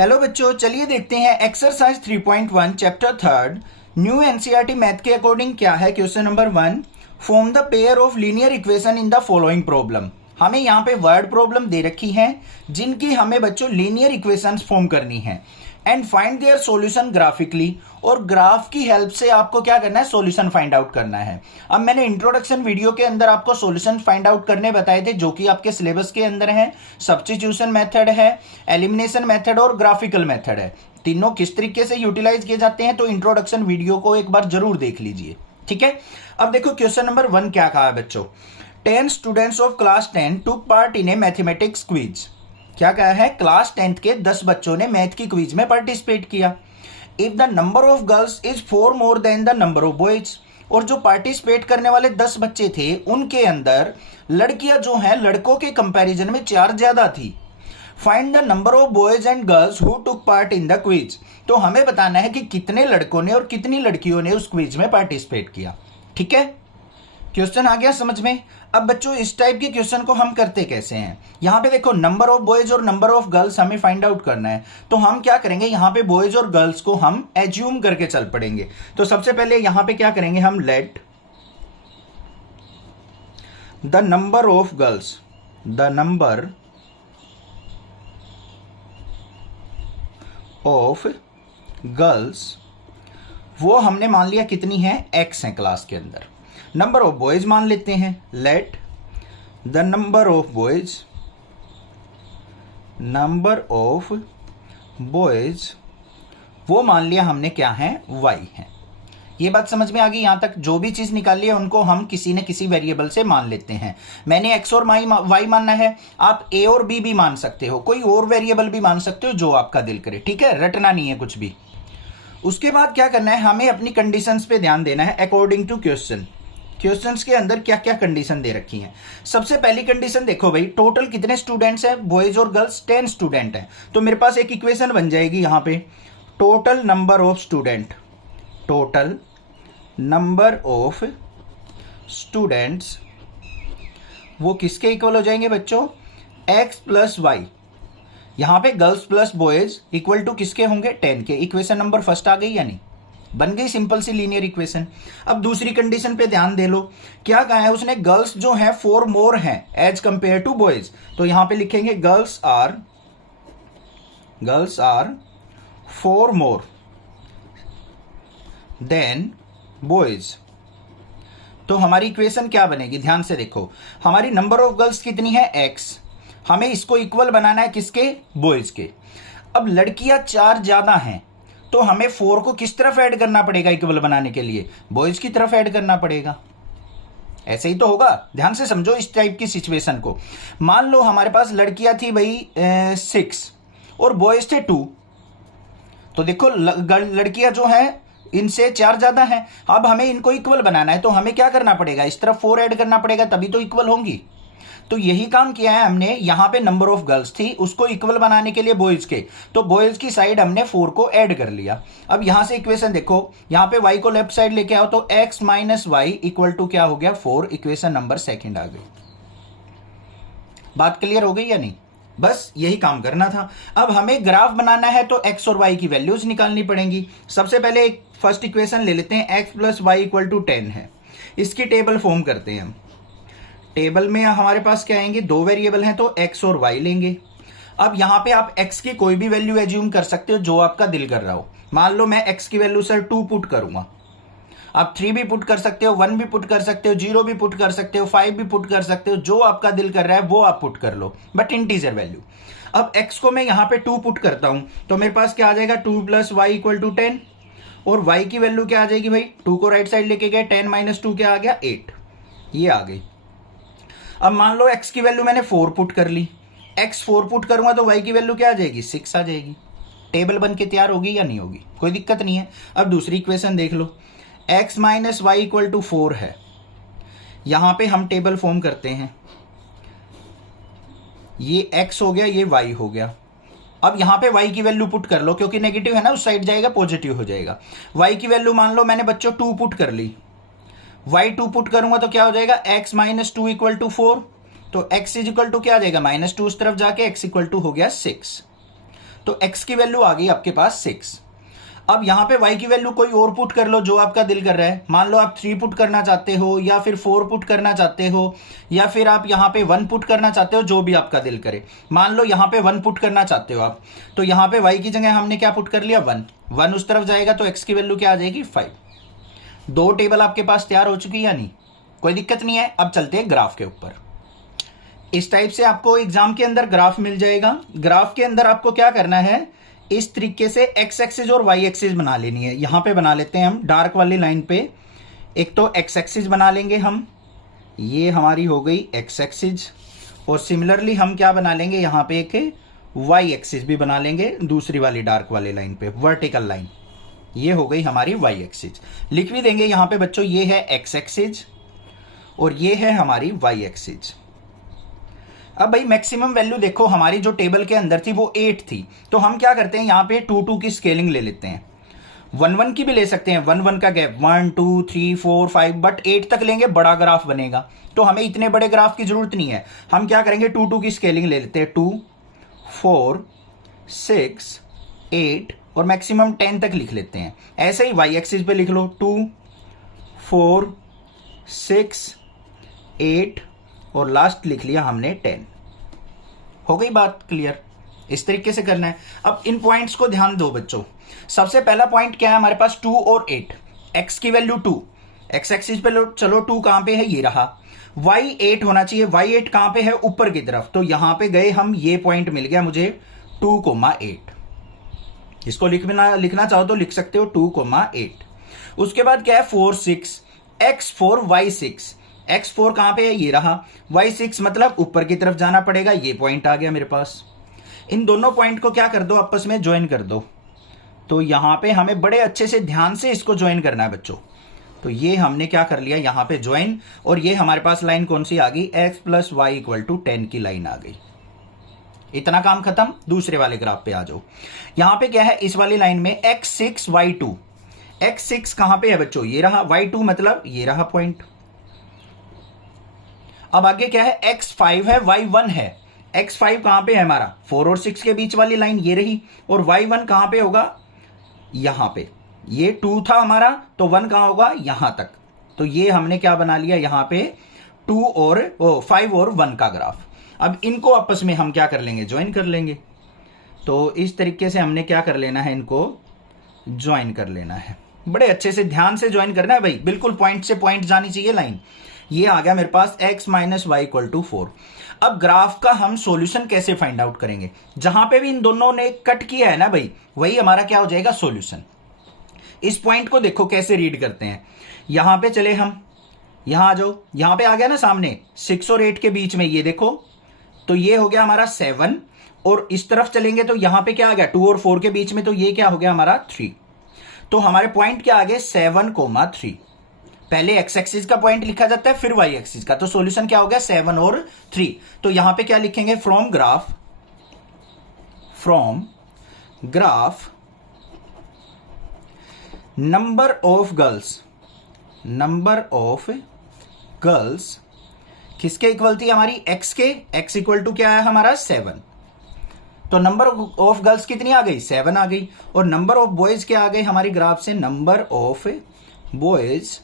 Hello बच्चों, चलिए देखते हैं exercise 3.1 chapter 3 new NCERT math के अकॉर्डिंग क्या है। Question number 1, form the pair of linear equation in the following problem. हमें यहाँ पे वर्ड प्रॉब्लम दे रखी है जिनकी हमें बच्चों लीनियर इक्वेशंस फॉर्म करनी है and find their solution graphically. और ग्राफ की हेल्प से आपको क्या करना है, सॉल्यूशन फाइंड आउट करना है। अब मैंने इंट्रोडक्शन वीडियो के अंदर आपको सॉल्यूशन फाइंड आउट करने बताए थे जो कि आपके सिलेबस के अंदर है। सब्स्टिट्यूशन मेथड है, एलिमिनेशन मेथड और ग्राफिकल मेथड है। तीनों किस तरीके से यूटिलाइज किए जाते हैं तो इंट्रोडक्शन वीडियो को एक बार जरूर देख लीजिए, ठीक है। अब देखो क्वेश्चन नंबर 1 क्या कहा है बच्चों। 10 students of class 10 took part in A mathematics quiz. क्या कहा है, क्लास 10th के 10 बच्चों ने मैथ की क्विज में पार्टिसिपेट किया। If the number of girls is 4 more then the number of boys. और जो पार्टिसिपेट करने वाले 10 बच्चे थे उनके अंदर लड़कियां जो हैं लड़कों के कंपैरिजन में 4 ज्यादा थी। Find the number of boys and girls who took part in the quiz. तो हमें बताना है कि कितने लड़कों ने और कितनी लड़कियों ने उस क्विज में पार्टिसिपेट किया, ठीक है। क्वेश्चन आ गया समझ में। अब बच्चों इस टाइप के क्वेश्चन को हम करते कैसे हैं, यहां पे देखो नंबर ऑफ बॉयज और नंबर ऑफ गर्ल्स हमें फाइंड आउट करना है। तो हम क्या करेंगे, यहां पे बॉयज और गर्ल्स को हम एज्यूम करके चल पड़ेंगे। तो सबसे पहले यहां पे क्या करेंगे, हम let the number of girls, the number of girls वो हमने मान लिया कितनी है, x है क्लास के अंदर। नंबर ऑफ बॉयज मान लेते हैं, let the number of boys, number of boys वो मान लिया हमने क्या है, y है। ये बात समझ में आ गई। यहां तक जो भी चीज निकाली है उनको हम किसी न किसी वेरिएबल से मान लेते हैं। मैंने x और y मानना है, आप a और b भी मान सकते हो, कोई और वेरिएबल भी मान सकते हो जो आपका दिल करे, ठीक है, रटना नहीं है कुछ भी। उसके बाद क्या करना है, हमें अपनी कंडीशंस पे ध्यान देना है अकॉर्डिंग टू क्वेश्चन। क्वेश्चंस के अंदर क्या क्या कंडीशन दे रखी हैं। सबसे पहली कंडीशन देखो भाई, टोटल कितने स्टूडेंट्स हैं, बॉयज और गर्ल्स 10 स्टूडेंट हैं। तो मेरे पास एक इक्वेशन बन जाएगी यहां पे, total number of student, total number of students वो किसके इक्वल हो जाएंगे बच्चों, x प्लस वाई। यहां पे girls plus boys equal to किसके होंगे, 10 के। इक्वेशन नंबर फर्स्ट आ गई या नहीं, बन गई सिंपल सी लीनियर इक्वेशन। अब दूसरी कंडीशन पे ध्यान दे लो, क्या कहा है उसने, गर्ल्स जो है 4 मोर हैं एज कंपेयर टू बॉयज। तो यहां पे लिखेंगे girls are 4 more than boys. तो हमारी इक्वेशन क्या बनेगी, ध्यान से देखो, हमारी नंबर ऑफ गर्ल्स कितनी है, x। हमें इसको इक्वल बनाना है किसके, बॉयज के। अब लड़कियां 4 ज्यादा हैं तो हमें 4 को किस तरफ ऐड करना पड़ेगा इक्वल बनाने के लिए, बॉयज की तरफ ऐड करना पड़ेगा। ऐसे ही तो होगा, ध्यान से समझो इस टाइप की सिचुएशन को। मान लो हमारे पास लड़कियां थी भाई 6 और बॉयज थे 2। तो देखो लड़कियां जो हैं इनसे 4 ज्यादा हैं। अब हमें इनको इक्वल बनाना है तो हमें क्या करना पड़ेगा, इस तरफ 4 ऐड करना पड़ेगा, तभी तो इक्वल होंगी। तो यही काम किया है हमने। यहां पे नंबर ऑफ गर्ल्स थी, उसको इक्वल बनाने के लिए बॉयज के, तो बॉयज की साइड हमने 4 को ऐड कर लिया। अब यहां से इक्वेशन देखो, यहां पे y को लेफ्ट साइड लेके आओ तो x minus y equal to क्या हो गया, 4। इक्वेशन नंबर 2 आ गई। बात क्लियर हो गई या नहीं, बस यही काम करना था। अब हमें ग्राफ बनाना है तो x और y की वैल्यूज निकालनी पड़ेंगी। सबसे पहले एक फर्स्ट इक्वेशन ले लेते हैं, x plus y equal to 10 है। इसकी टेबल फॉर्म करते हैं हम। टेबल में हमारे पास क्या आएंगे, 2 वेरिएबल हैं तो x और y लेंगे। अब यहां पे आप x की कोई भी वैल्यू एज्यूम कर सकते हो जो आपका दिल कर रहा हो। मान लो मैं x की वैल्यू सर 2 पुट करूंगा, आप 3 भी पुट कर सकते हो, 1 भी पुट कर सकते हो, 0 भी पुट कर सकते हो, 5 भी पुट कर सकते हो, जो आपका दिल कर रहा है वो आप पुट कर लो, बट इंटीजर वैल्यू। अब x को मैं यहां पे 2 पुट करता हूं तो मेरे पास क्या आ जाएगा, 2 प्लस वाई इक्वल टू 10। और y की वैल्यू क्या आ जाएगी भाई, 2 को राइट साइड लेके गए, 10 माइनस 2 क्या आ गया, 8। ये आ गई। अब मान लो x की वैल्यू मैंने 4 पुट कर ली, x 4 पुट करूंगा तो y की वैल्यू क्या आ जाएगी, 6 आ जाएगी। टेबल बन के तैयार होगी या नहीं होगी, कोई दिक्कत नहीं है। अब दूसरी इक्वेशन देख लो, x minus y equal to 4 है। यहां पे हम टेबल फॉर्म करते हैं, ये x हो गया, ये y हो गया। अब यहां पे y की वैल्यू पुट कर लो, क्योंकि नेगेटिव है ना, उस साइड जाएगा पॉजिटिव हो जाएगा। y की वैल्यू मान लो मैंने बच्चों 2 पुट कर ली, y 2 पुट करूंगा तो क्या हो जाएगा, x माइनस 2 इक्वल टू 4। तो x इज इक्वल टू क्या आ जाएगा, -2, उस तरफ जाके x इक्वल टू हो गया 6। तो x की वैल्यू आ गई आपके पास 6। अब यहां पे y की वैल्यू कोई और पुट कर लो जो आपका दिल कर रहा है। मान लो आप 3 पुट करना चाहते हो, या फिर 4 पुट करना चाहते हो, या फिर आप यहां पे 1 पुट करना चाहते हो, जो भी आपका दिल करे। मान लो यहां पे 1 पुट करना चाहते हो आप, तो यहां पे y की जगह हमने क्या पुट कर लिया 1 उस तरफ जाएगा तो x की वैल्यू क्या आ जाएगी 5। 2 टेबल आपके पास तैयार हो चुकी है या नहीं, कोई दिक्कत नहीं है। अब चलते हैं ग्राफ के ऊपर। इस टाइप से आपको एग्जाम के अंदर ग्राफ मिल जाएगा। ग्राफ के अंदर आपको क्या करना है, इस तरीके से एक्स एक्सिस और वाई एक्सिस बना लेनी है। यहां पे बना लेते हैं हम डार्क वाली लाइन पे। एक तो एक्स एक्सिस बना लेंगे हम, ये हमारी हो गई एक्स एक्सिस, और सिमिलरली हम क्या बना लेंगे यहां पे एक वाई एक्सिस भी बना लेंगे दूसरी वाली डार्क वाली लाइन पे, वर्टिकल लाइन। ये हो गई हमारी वाई एक्सिस। लिख भी देंगे यहां पे बच्चों, ये है एक्स एक्सिस और ये है हमारी वाई एक्सिस। अब भाई मैक्सिमम वैल्यू देखो हमारी जो टेबल के अंदर थी वो 8 थी, तो हम क्या करते हैं यहाँ पे 2 2 की स्केलिंग ले लेते हैं। 1 1 की भी ले सकते हैं, 1 1 का गैप 1 2 3 4 5, बट 8 तक लेंगे बड़ा ग्राफ बनेगा, तो हमें इतने बड़े ग्राफ की जरूरत नहीं है। हम क्या करेंगे 2 2 की स्केलिंग ले लेते हैं, 2 4 6 8 और मैक्सिमम 10 तक लिख लेते हैं। ऐसे ही वाई एक्सिस पे लिख लो 2 4 6 8 और लास्ट लिख लिया हमने 10। हो गई बात क्लियर? इस तरीके से करना है। अब इन पॉइंट्स को ध्यान दो बच्चों। सबसे पहला पॉइंट क्या है हमारे पास 2 और 8, x की वैल्यू 2, x एक्सिस पे चलो 2 कहां पे है, ये रहा। y 8 होना चाहिए, y 8 कहां पे है, ऊपर की तरफ, तो यहां पे गए हम, ये पॉइंट मिल गया मुझे 2,8। इसको लिखना चाहो तो लिख सकते हो 2,8। उसके बाद क्या है 4 6, x4 y6, x4 कहां पे है, ये रहा। y6 मतलब ऊपर की तरफ जाना पड़ेगा, ये पॉइंट आ गया मेरे पास। इन दोनों पॉइंट को क्या कर दो, आपस में ज्वाइन कर दो। तो यहां पे हमें बड़े अच्छे से ध्यान से इसको ज्वाइन करना है बच्चों। तो ये हमने क्या कर लिया यहां पे ज्वाइन, और ये हमारे पास लाइन कौन सी आ गई, x + y = 10 की लाइन आ गई। इतना काम खत्म। दूसरे वाले ग्राफ पे आ जाओ। यहां पे क्या है, इस वाली लाइन में x6 y2, x6 कहां पे है बच्चों, ये रहा, y2 मतलब ये रहा पॉइंट। अब आगे क्या है, x5 है y1 है। x5 कहां पे है हमारा, 4 और 6 के बीच वाली लाइन ये रही, और y1 कहां पे होगा, यहां पे। ये 2 था हमारा, तो 1 कहां होगा, यहां तक। तो ये हमने क्या बना लिया यहां पे 5 और 1 का ग्राफ। अब इनको आपस में हम क्या कर लेंगे, ज्वाइन कर लेंगे। तो इस तरीके से हमने क्या कर लेना है, इनको ज्वाइन कर लेना है। बड़े अच्छे से ध्यान से ज्वाइन करना है भाई, बिल्कुल पॉइंट से पॉइंट जानी चाहिए लाइन। ये आ गया मेरे पास x - y = 4। अब ग्राफ का हम सॉल्यूशन कैसे फाइंड आउट करेंगे, जहां पे भी इन दोनों ने कट किया है ना भाई, वही हमारा क्या हो जाएगा, सॉल्यूशन। इस पॉइंट को देखो कैसे रीड करते हैं। यहां पे चले हम, यहां आ जाओ, यहां पे आ गया ना सामने 6 और 8 के बीच में, ये देखो, तो ये हो गया हमारा 7, और इस तरफ चलेंगे तो यहां पे क्या आ गया 2 और 4 के बीच में, तो ये क्या हो गया हमारा 3। तो हमारे पॉइंट क्या आ गए 7,3। पहले एक्स एक्सिस का पॉइंट लिखा जाता है, फिर वाई एक्सिस का, तो सॉल्यूशन क्या हो गया 7 और 3। तो यहां पे क्या लिखेंगे, from graph number of girls किसके इक्वल थी हमारी, एक्स के। एक्स इक्वल टू क्या है हमारा 7, तो नंबर ऑफ गर्ल्स कितनी आ गई, 7 आ गई। और नंबर ऑफ बॉयज क्या आ गई हमारी ग्राफ से, नंबर ऑफ बॉयज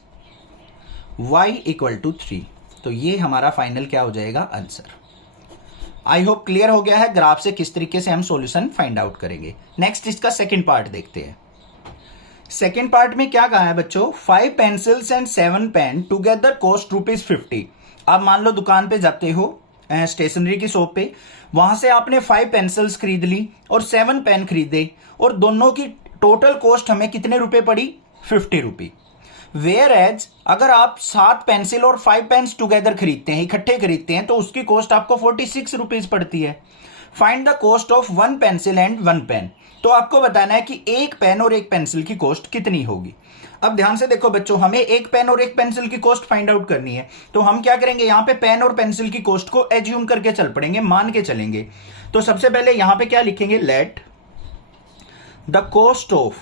y = 3। तो ये हमारा फाइनल क्या हो जाएगा, आंसर। आई होप क्लियर हो गया है ग्राफ से किस तरीके से हम सॉल्यूशन फाइंड आउट करेंगे। नेक्स्ट इसका सेकंड पार्ट देखते हैं। सेकंड पार्ट में क्या कहा है बच्चों, 5 pencils and 7 pen together cost ₹50। आप मान लो दुकान पे जाते हो, स्टेशनरी की शॉप पे, वहां से आपने 5 पेंसिल्स खरीद ली और 7 पेन खरीदे, और दोनों की टोटल कॉस्ट हमें कितने रुपए पड़ी, ₹50। वेयर एज अगर आप 7 पेंसिल और 5 पेन्स टुगेदर खरीदते हैं, इकट्ठे खरीदते हैं, तो उसकी कॉस्ट आपको ₹46 पड़ती है। Find the cost of 1 pencil and 1 pen. तो आपको बताना है कि एक पेन और एक पेंसिल की कॉस्ट कितनी होगी। अब ध्यान से देखो बच्चों, हमें एक पेन और एक पेंसिल की कॉस्ट फाइंड आउट करनी है, तो हम क्या करेंगे, यहां पे पेन और पेंसिल की कॉस्ट को एज्यूम करके चल पड़ेंगे, मान के चलेंगे। तो सबसे पहले यहां पे क्या लिखेंगे, late the cost of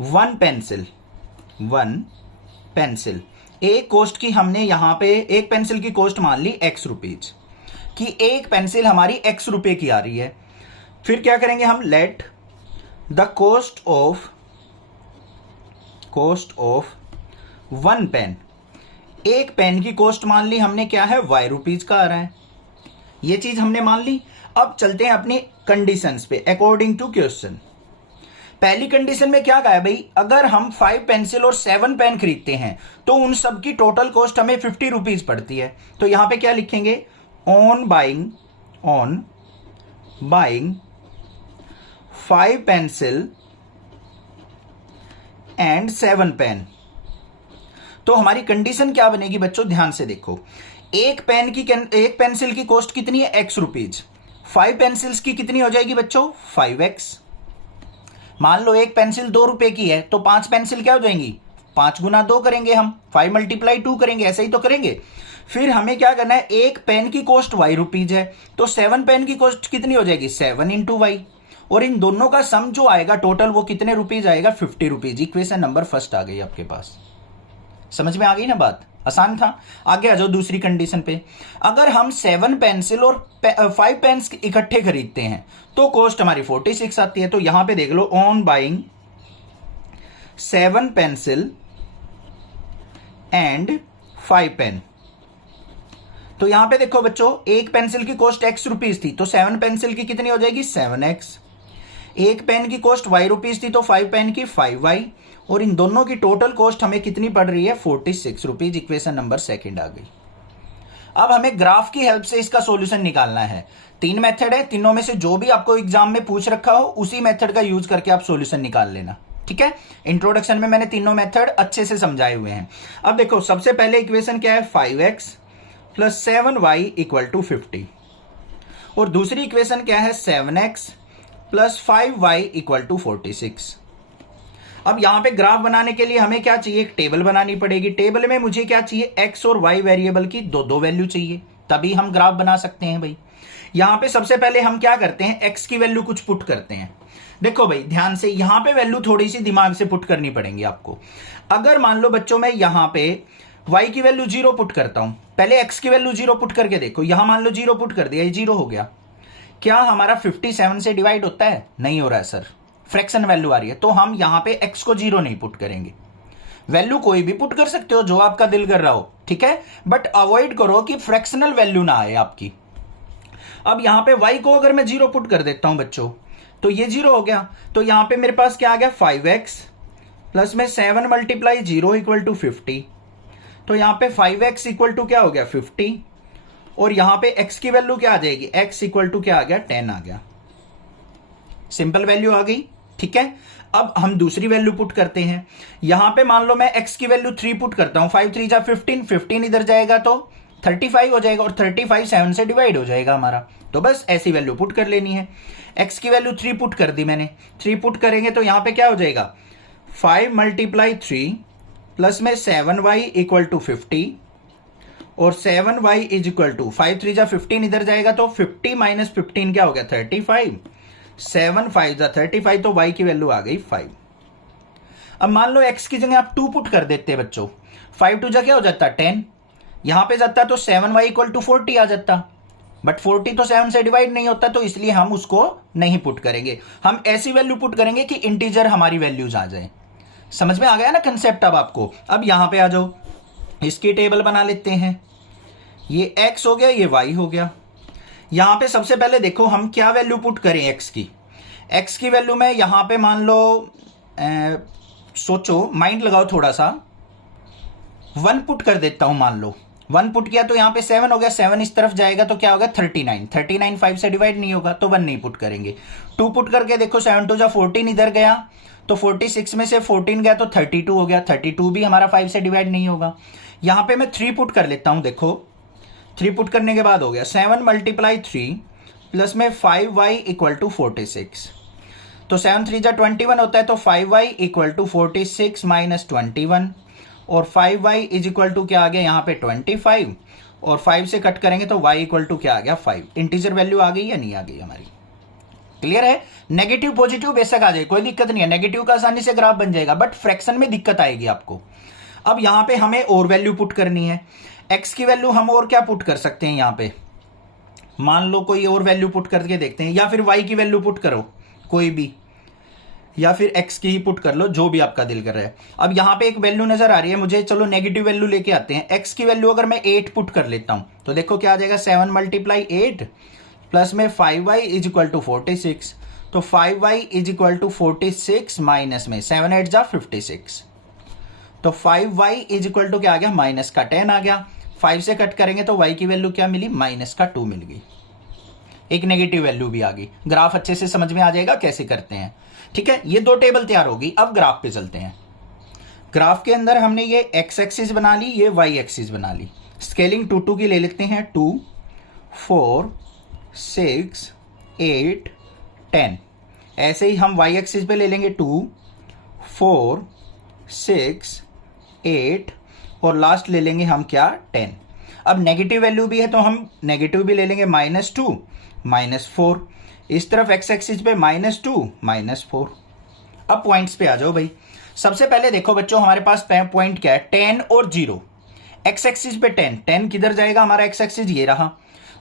1 pencil, एक कॉस्ट की हमने यहां पे एक पेंसिल की कॉस्ट मान ली ₹X। कि एक पेंसिल हमारी x रुपए की आ रही है। फिर क्या करेंगे हम, let the cost of one pen, एक पेन की कॉस्ट मान ली हमने क्या है, y रुपीज का आ रहा है, ये चीज हमने मान ली। अब चलते हैं अपनी कंडीशंस पे अकॉर्डिंग टू क्वेश्चन। पहली कंडीशन में क्या कहा है भाई, अगर हम 5 पेंसिल और 7 पेन खरीदते हैं तो उन सब की टोटल कॉस्ट हमें 50 रुपीज पड़ती है। तो यहां पे क्या लिखेंगे, on buying 5 pencil and 7 pen. तो हमारी कंडीशन क्या बनेगी बच्चों, ध्यान से देखो। एक पेंसिल की कॉस्ट कितनी है, x रुपीज। 5 पेंसिल्स की कितनी हो जाएगी बच्चों, 5x। मान लो एक पेंसिल 2 रुपए की है तो 5 पेंसिल क्या हो जाएंगी, 5 गुना 2 करेंगे हम, 5 मल्टीप्लाई 2 करेंगे, ऐसे ही तो करेंगे। फिर हमें क्या करना है, एक पेन की कॉस्ट y रुपीज है तो 7 पेन की कॉस्ट कितनी हो जाएगी, 7 इंटू y। और इन दोनों का सम जो आएगा टोटल वो कितने रुपीज आएगा, 50 रुपीज। इक्वेशन नंबर फर्स्ट आ गई आपके पास। समझ में आ गई ना बात, आसान था। आगे आ जाओ दूसरी कंडीशन पे। अगर हम 7 पेंसिल और 5 पेन्स इकट्ठे खरीदते हैं तो कॉस्ट हमारी 46 आती है। तो यहां पे देख लो, on buying 7 pencil and 5 pen. तो यहां पे देखो बच्चों, एक पेंसिल की कॉस्ट x रुपीज थी तो 7 पेंसिल की कितनी हो जाएगी, 7x। एक पेन की कॉस्ट y रुपीज थी तो 5 पेन की 5y। और इन दोनों की टोटल कॉस्ट हमें कितनी पड़ रही है, 46 रुपीज। इक्वेशन नंबर सेकंड आ गई। अब हमें ग्राफ की हेल्प से इसका सॉल्यूशन निकालना है। 3 मेथड है, तीनों में से जो भी आपको एग्जाम में पूछ रखा हो उसी मेथड का यूज करके आप सॉल्यूशन निकाल लेना, ठीक है। इंट्रोडक्शन में मैंने तीनों मेथड अच्छे से समझाए हुए हैं। अब देखो, सबसे पहले इक्वेशन क्या है, 5x plus 7y equal to 50। और दूसरी इक्वेशन क्या है, 7x plus 5y equal to 46। अब यहां पे ग्राफ बनाने के लिए हमें क्या चाहिए, एक टेबल बनानी पड़ेगी। टेबल में मुझे क्या चाहिए, x और y वेरिएबल की दो वैल्यू चाहिए, तभी हम ग्राफ बना सकते हैं भाई। यहां पे सबसे पहले हम क्या करते हैं, x की वैल्यू कुछ पुट करते हैं। देखो भाई ध्यान से, यहां पे वैल्यू थोड़ी सी दिमाग से पुट करनी पड़ेंगी आपको। अगर मान लो बच्चों मैं यहां पे y की वैल्यू 0 पुट करता हूं, पहले x की वैल्यू 0 पुट करके देखो। यहां मान लो 0 पुट कर दिया, ये 0 हो गया। क्या हमारा 57 से डिवाइड होता है, नहीं हो रहा है सर, फ्रैक्शन वैल्यू आ रही है। तो हम यहां पे x को 0 नहीं पुट करेंगे। वैल्यू कोई भी पुट कर सकते हो जो आपका दिल कर रहा हो, ठीक है, बट अवॉइड करो कि फ्रैक्शनल वैल्यू ना आए आपकी। अब यहां पे y को अगर मैं 0 पुट कर देता हूं बच्चों, तो ये 0 हो गया। तो यहां पे मेरे पास क्या आ गया, 5x प्लस में 7 मल्टीप्लाई 0 इक्वल टू 50। तो यहां पे 5x इक्वल टू क्या हो गया, 50। और यहां पे x की वैल्यू क्या आ जाएगी, x इक्वल टू क्या आ गया, 10 आ गया। सिंपल वैल्यू आ गई, ठीक है। अब हम दूसरी वैल्यू पुट करते हैं। यहां पे मान लो मैं x की वैल्यू 3 पुट करता हूं, 5 3 जा 15, 15 इधर जाएगा तो 35 हो जाएगा, और 35 7 से डिवाइड हो जाएगा हमारा। तो बस ऐसी वैल्यू पुट कर लेनी है। x की वैल्यू 3 पुट कर दी मैंने, 3 पुट करेंगे तो यहां पे क्या हो जाएगा, 5 मल्टीप्लाई 3 प्लस में 7y इक्वल टू 50, और 7y इज इक्वल टू 5 3 जा 15 इधर जाएगा तो 50 माइनस 15 क्या हो गया, 35। 7 5 जा 35, तो y की वैल्यू आ गई 5। अब मान लो x की जगह आप 2 पुट कर देते बच्चों, 5 2 जा क्या हो जाता, 10। यहां पे जाता तो 7y इक्वल टू 40 आ जाता, बट 40 तो 7 से डिवाइड नहीं होता, तो इसलिए हम उसको नहीं पुट करेंगे। हम ऐसी वैल्यू पुट करेंगे कि इंटीजर हमारी वैल्यूज आ जाए। समझ में आ गया ना कंसेप्ट अब आपको। अब यहां पे आ जाओ, इसकी टेबल बना लेते हैं। ये x हो गया, ये y हो गया। यहां पे सबसे पहले देखो हम क्या वैल्यू पुट करें x की। x की वैल्यू में यहां पे मान लो सोचो, माइंड लगाओ थोड़ा सा, 1 पुट कर देता हूं। मान लो 1 पुट किया तो यहां पे 7 हो गया, 7 इस तरफ जाएगा तो क्या होगा, 39। 39 5 से डिवाइड नहीं होगा तो 1 नहीं पुट करेंगे। 2 पुट करके देखो, 7 2 जा 14 इधर गया तो 46 में से 14 गया तो 32 हो गया, 32 भी हमारा 5 से डिवाइड नहीं होगा। यहां पे मैं 3 पुट कर लेता हूं, देखो 3 पुट करने के बाद हो गया 7 मल्टीप्लाई 3 प्लस में 5y इक्वल टू 46। तो 7 3 जा 21 होता है, तो 5y इक्वल टू 46 माइनस 21, और 5y इज इक्वल टू क्या आ गया यहाँ पे 25, और 5 से कट करेंगे तो y इक्वल टू क्या आ गया 5। इंटीजर वैल्यू आ गई या नहीं आ गई हमारी, क्लियर है। नेगेटिव पॉजिटिव बेशक आ जाए, कोई दिक्कत नहीं है, नेगेटिव का आसानी से ग्राफ बन जाएगा, बट फ्रैक्शन में दिक्कत आएगी आपको। अब यहां पे हमें और वैल्यू पुट करनी है। x की वैल्यू हम और क्या पुट कर सकते हैं, यहां पे मान लो कोई और वैल्यू पुट करके देखते हैं, या फिर y की वैल्यू पुट करो कोई भी, या फिर x की ही पुट कर लो, जो भी आपका दिल कर रहा है। अब यहाँ पे एक वैल्यू नजर आ रही है मुझे, चलो नेगेटिव वैल्यू लेके आते हैं। x की वैल्यू अगर मैं 8 पुट कर लेता हूं तो देखो क्या आ जाएगा, 7 मल्टीप्लाई 8 प्लस में 5y इज इक्वल टू 46। तो 5y is equal to 46 minus में 7 8 जा 56। तो 5y इज इक्वल टू क्या आ गया, माइनस का 10 आ गया। 5 से कट करेंगे तो y की वैल्यू क्या मिली, माइनस का 2 मिल गई। एक नेगेटिव वैल्यू भी आ गई। ग्राफ अच्छे से समझ में आ जाएगा कैसे करते हैं, ठीक है। ये दो टेबल तैयार होगी। अब ग्राफ पे चलते हैं। ग्राफ के अंदर हमने ये x एक्सिस बना ली, ये y एक्सिस बना ली। स्केलिंग 2 2 की ले लेते हैं, 2 4 6 8 10। ऐसे ही हम y एक्सिस पे ले लेंगे 2 4 6 8 और लास्ट ले लेंगे हम क्या, 10। अब नेगेटिव वैल्यू भी है तो हम नेगेटिव भी ले लेंगे, -2 -4। इस तरफ x एक्सिस पे -2 -4। अब पॉइंट्स पे आ जाओ भाई। सबसे पहले देखो बच्चों हमारे पास पॉइंट क्या है, 10 और 0। x एक्सिस पे 10 किधर जाएगा, हमारा x एक्सिस ये रहा।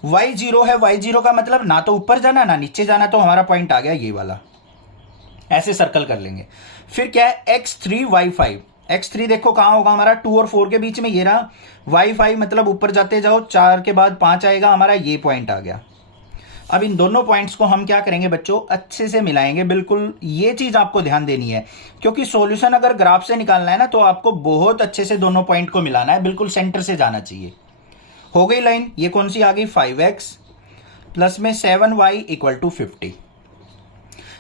y 0 है, y 0 का मतलब ना तो ऊपर जाना ना नीचे जाना, तो हमारा पॉइंट आ गया ये वाला। ऐसे सर्कल कर लेंगे। फिर क्या है, x3 y5। x3 देखो कहां होगा हमारा, 2 और 4 के बीच में ये रहा। y5 मतलब ऊपर जाते जाओ, 4 के बाद 5 आएगा, हमारा ये पॉइंट आ गया। अब इन दोनों पॉइंट्स को हम क्या करेंगे बच्चों, अच्छे से मिलाएंगे। बिल्कुल ये चीज आपको ध्यान देनी है, क्योंकि सॉल्यूशन अगर ग्राफ से निकालना है ना तो आपको बहुत अच्छे से दोनों पॉइंट को मिलाना है, बिल्कुल सेंटर से जाना चाहिए। हो गई लाइन, ये कौन सी आ गई, 5x प्लस में 7y इक्वल टू 50।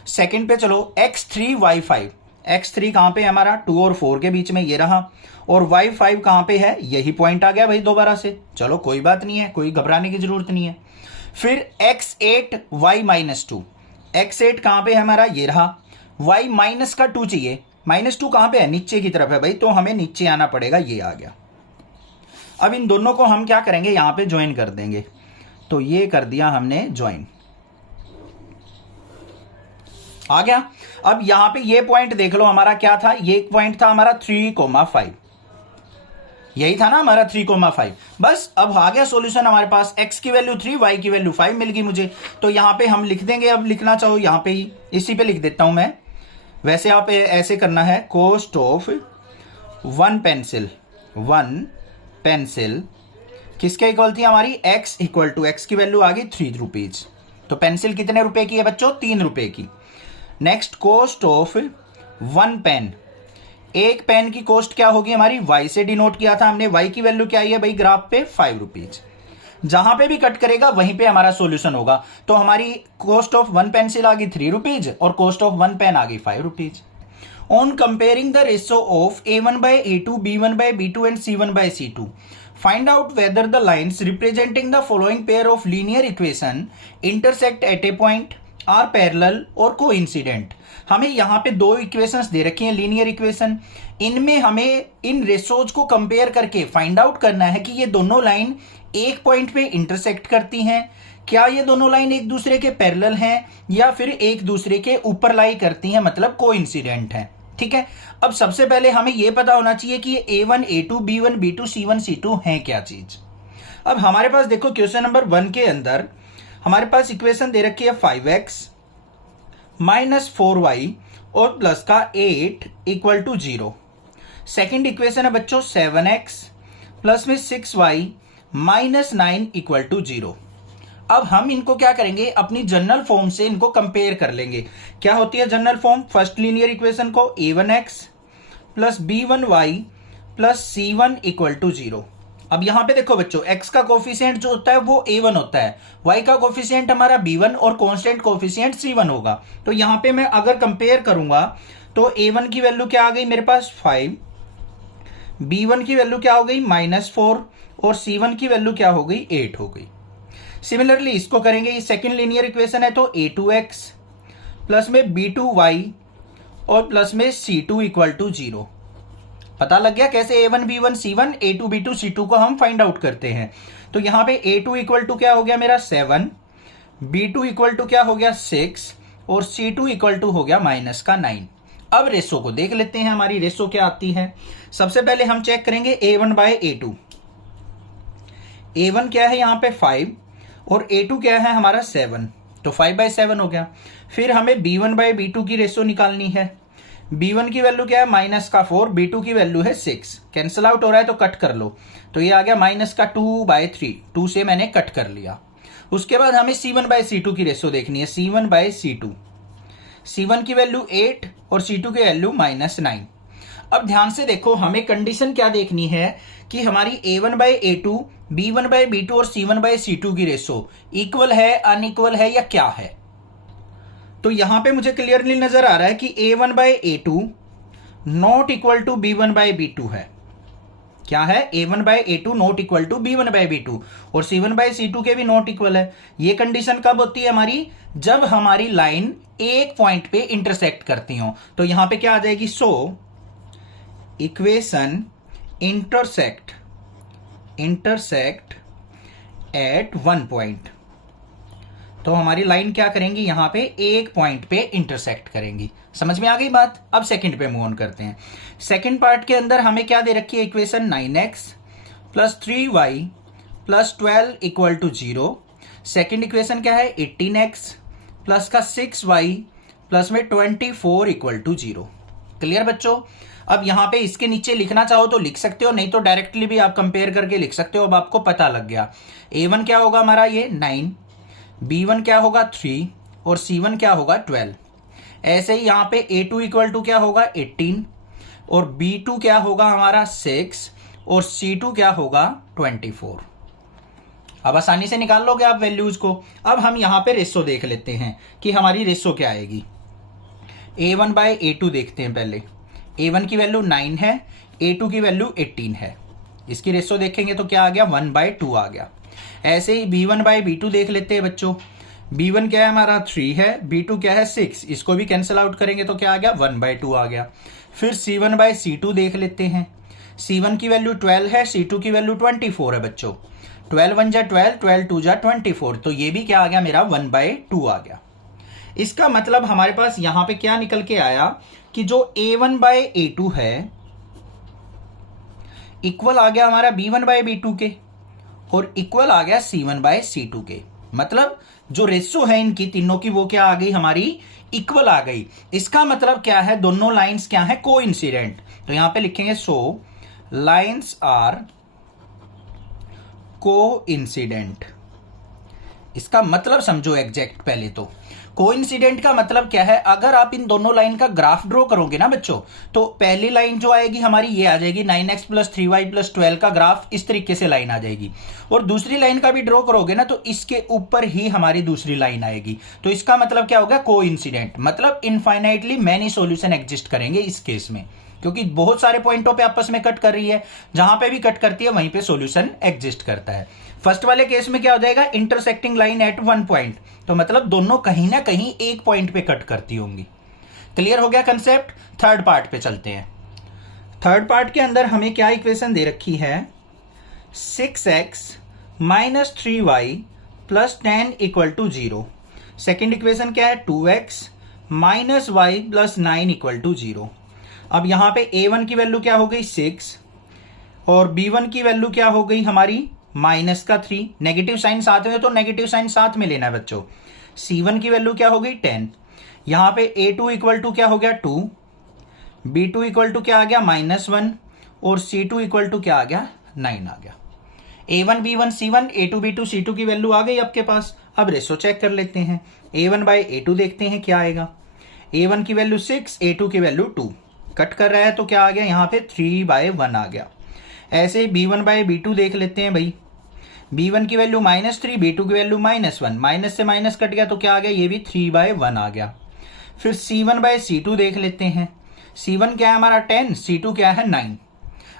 सेकेंड पे चलो, x3 y5। x3 कहां पे हमारा, 2 और 4 के बीच में ये रहा, और y5 कहां पे है, यही पॉइंट आ गया भाई दोबारा से। चलो कोई बात नहीं है, कोई घबराने की जरूरत नहीं है। फिर x8 y-2। x8 कहां पे है हमारा, ये रहा। y माइनस का 2 चाहिए, -2 कहां पे है, नीचे की तरफ है भाई, तो हमें नीचे आना पड़ेगा, ये आ गया। अब इन दोनों को हम क्या करेंगे, यहां पे ज्वाइन कर देंगे। तो ये कर दिया हमने ज्वाइन, आ गया। अब यहां पे ये पॉइंट देख लो हमारा क्या था, ये पॉइंट था हमारा 3,5। यही था ना हमारा 3,5। बस अब आ गया सॉल्यूशन हमारे पास। x की वैल्यू 3, y की वैल्यू 5 मिल गई मुझे। तो यहां पे हम लिख देंगे, अब लिखना चाहो यहां पे ही, इसी पे लिख देता हूं मैं। वैसे आप ऐसे करना है, कॉस्ट ऑफ 1 पेंसिल किसके इक्वल थी हमारी, x इक्वल टू, x की वैल्यू आ गई 3 रुपीज। तो पेंसिल कितने रुपए की है बच्चों, 3 रुपए की। Next, cost of 1 pen. एक पेन की कॉस्ट क्या होगी हमारी, y से डिनोट किया था हमने। y की वैल्यू क्या आई है भाई ग्राफ पे, 5 रुपीज। जहां पे भी कट करेगा वहीं पे हमारा सॉल्यूशन होगा। तो हमारी कॉस्ट ऑफ 1 पेंसिल आ गई 3 रुपीज और कॉस्ट ऑफ 1 पेन आ गई 5 rupees. On comparing the ratio of a1/a2, b1/b2 and c1/c2, find out whether the lines representing the following pair of linear equation intersect at a point, are parallel और coincident। हमें यहाँ पे दो equations दे रखी हैं, linear equation. इनमें हमें इन रेशोज को कंपेयर करके फाइंड आउट करना है कि ये दोनों लाइन एक पॉइंट पे इंटरसेक्ट करती हैं, क्या ये दोनों लाइन एक दूसरे के पैरेलल हैं या फिर एक दूसरे के ऊपर लाई करती हैं, मतलब कोइंसिडेंट हैं। ठीक है, अब सबसे पहले हमें यह पता होना चाहिए कि ये A1, A2, B1, B2, C1, C2 है क्या चीज। अब हमारे पास देखो क्वेश्चन नंबर 1 के अंदर हमारे पास इक्वेशन दे रखी है 5x माइनस 4y और प्लस का 8 इक्वल टू 0। सेकेंड इक्वेशन है बच्चों 7x प्लस में 6y माइनस 9 इक्वल टू 0। अब हम इनको क्या करेंगे, अपनी जनरल फॉर्म से इनको कंपेयर कर लेंगे। क्या होती है general form, first linear equation को a1x plus b1y plus c1 equal to 0। अब यहां पे देखो बच्चों, x का कोफिशिएंट जो होता है वो a1 होता है, y का कोफिशिएंट हमारा b1 और कांस्टेंट कोफिशिएंट c1 होगा। तो यहां पे मैं अगर कंपेयर करूंगा तो a1 की वैल्यू क्या आ गई मेरे पास 5, b1 की वैल्यू क्या हो गई -4 और c1 की वैल्यू क्या हो गई 8 हो गई। सिमिलरली इसको करेंगे, ये सेकेंड लीनियर इक्वेशन है तो a2x प्लस में b2y और प्लस में c2 इक्वल टू 0। पता लग गया कैसे a1 b1 c1 a2 b2 c2 को हम फाइंड आउट करते हैं। तो यहां पे a2 इक्वल टू क्या हो गया मेरा 7, b2 इक्वल टू क्या हो गया 6 और c2 इक्वल टू हो गया -9। अब रेशो को देख लेते हैं, हमारी रेशो क्या आती है। सबसे पहले हम चेक करेंगे a1 बाय a2। a1 क्या है यहाँ पे 5 और A2 क्या है हमारा 7, तो 5/7 हो गया। फिर हमें B1/B2 की रेशो निकालनी है। B1 की वैल्यू क्या है -4, B2 की वैल्यू है 6। कैंसिल आउट हो रहा है तो कट कर लो, तो ये आ गया -2/3, 2 से मैंने कट कर लिया। उसके बाद हमें C1/C2 की रेशो देखनी है, C1/C2। C1 की वैल्यू 8 और C2 की वैल्यू -9। अब ध्यान से देखो, हमें कंडीशन क्या देखनी है कि हमारी A1/A2, B1/B2 और C1/C2 की रेशो इक्वल है, अनइक्वल है या क्या है। तो यहां पे मुझे क्लियरली नजर आ रहा है कि A1/A2 not equal to B1/B2 है। क्या है? A1/A2 not equal to B1/B2 और C1/C2 के भी नॉट इक्वल है। ये कंडीशन कब होती है हमारी? जब हमारी लाइन एक पॉइंट पे इंटरसेक्ट करती हो। तो यहां पे क्या आ जाएगी? So equation intersect at one point. तो हमारी लाइन क्या करेंगी? यहां पे एक पॉइंट पे इंटरसेक्ट करेंगी। समझ में आ गई बात? अब सेकंड पे मूव ऑन करते हैं। सेकंड पार्ट के अंदर हमें क्या दे रखी है equation? 9x plus 3y plus 12 equal to 0। Second equation क्या है? 18x प्लस का 6y प्लस में 24 इक्वल टू 0। क्लियर बच्चों? अब यहां पे इसके नीचे लिखना चाहो तो लिख सकते हो, नहीं तो डायरेक्टली भी आप कंपेयर करके लिख सकते हो। अब आपको पता लग गया A1 क्या होगा हमारा? ये 9, B1 क्या होगा? 3 और C1 क्या होगा? 12। ऐसे ही यहां पे A2 इक्वल टू क्या होगा? 18 और B2 क्या होगा हमारा? 6 और C2 क्या होगा? 24। अब आसानी से निकाल लोगे आप वैल्यूज को। अब हम यहां पे रेशो देख लेते हैं कि हमारी रेशो क्या आएगी। A1/A2 देखते हैं पहले। A1 की वैल्यू 9 है, A2 की वैल्यू 18 है। इसकी रेशो देखेंगे तो क्या आ गया? 1/2 आ गया। ऐसे ही B1/B2 देख लेते हैं बच्चों। B1 क्या है हमारा? 3 है, B2 क्या है? 6। इसको भी कैंसिल आउट करेंगे तो क्या आ गया? 1/2 आ गया। फिर C1/C2 देख लेते हैं। C1 की वैल्यू 12 है, C2 की वैल्यू 24 है बच्चों। 12 1 जा 12, 12 2 जा 24, तो ये भी क्या आ गया मेरा? 1/2 आ गया। इसका मतलब हमारे पास यहां पे क्या निकल के आया कि जो A1/A2 है इक्वल आ गया हमारा B1/B2 के और इक्वल आ गया C1/C2 के। मतलब जो रेशो है इनकी तीनों की वो क्या आ गई हमारी? इक्वल आ गई। इसका मतलब क्या है? दोनों लाइंस क्या है? कोइंसिडेंट। तो यहां पे लिखेंगे सो लाइंस आर कोइंसिडेंट। इसका मतलब समझो एग्जैक्ट। पहले तो कोइंसिडेंट का मतलब क्या है? अगर आप इन दोनों लाइन का ग्राफ ड्रॉ करोगे ना बच्चों, तो पहली लाइन जो आएगी हमारी ये आ जाएगी 9x प्लस 3y प्लस 12 का ग्राफ। इस तरीके से लाइन आ जाएगी। और दूसरी लाइन का भी ड्रॉ करोगे ना तो इसके ऊपर ही हमारी दूसरी लाइन आएगी। तो इसका मतलब क्या होगा? कोइंसिडेंट। मतलब इनफाइनाइटली मैनी सॉल्यूशन एग्जिस्ट करेंगे इस केस में, क्योंकि बहुत सारे पॉइंटों पे आपस में कट कर रही है। जहां पे भी कट करती है वहीं पे सॉल्यूशन एग्जिस्ट करता है। फर्स्ट वाले केस में क्या हो जाएगा? Intersecting line at one point. तो मतलब दोनों कहीं ना कहीं एक पॉइंट पे कट करती होंगी। क्लियर हो गया कंसेप्ट? थर्ड पार्ट पे चलते हैं। थर्ड पार्ट के अंदर हमें क्या इक्वेशन दे रखी है? 6x minus 3y plus 10 equal to 0। Second equation क्या है? 2x minus y plus 9 equal to 0। अब यहां पे A1 की वैल्यू क्या हो गई? 6 और B1 की वैल्यू क्या हो गई हमारी? -3। नेगेटिव साइन साथ में, तो नेगेटिव साइन साथ में लेना है बच्चों। C1 की वैल्यू क्या हो गई? 10। यहां पे A2 इक्वल टू क्या हो गया? 2। B2 इक्वल टू क्या आ गया? -1 और C2 इक्वल टू क्या आ गया? 9 आ गया। A1 B1 C1, A2 B2 C2 की वैल्यू आ गई आपके पास। अब रेशो चेक कर लेते हैं। A1/A2 देखते हैं क्या आएगा। A1 की वैल्यू 6, A2 की वैल्यू 2। कट कर रहा है तो क्या आ गया? यहां पे 3/1 आ गया। ऐसे ही B1/B2 देख लेते हैं भाई। B1 की वैल्यू -3, B2 की वैल्यू -1। माइनस से माइनस कट गया तो क्या आ गया? ये भी 3/1 आ गया। फिर C1/C2 देख लेते हैं। C1 क्या है हमारा? 10, C2 क्या है? 9।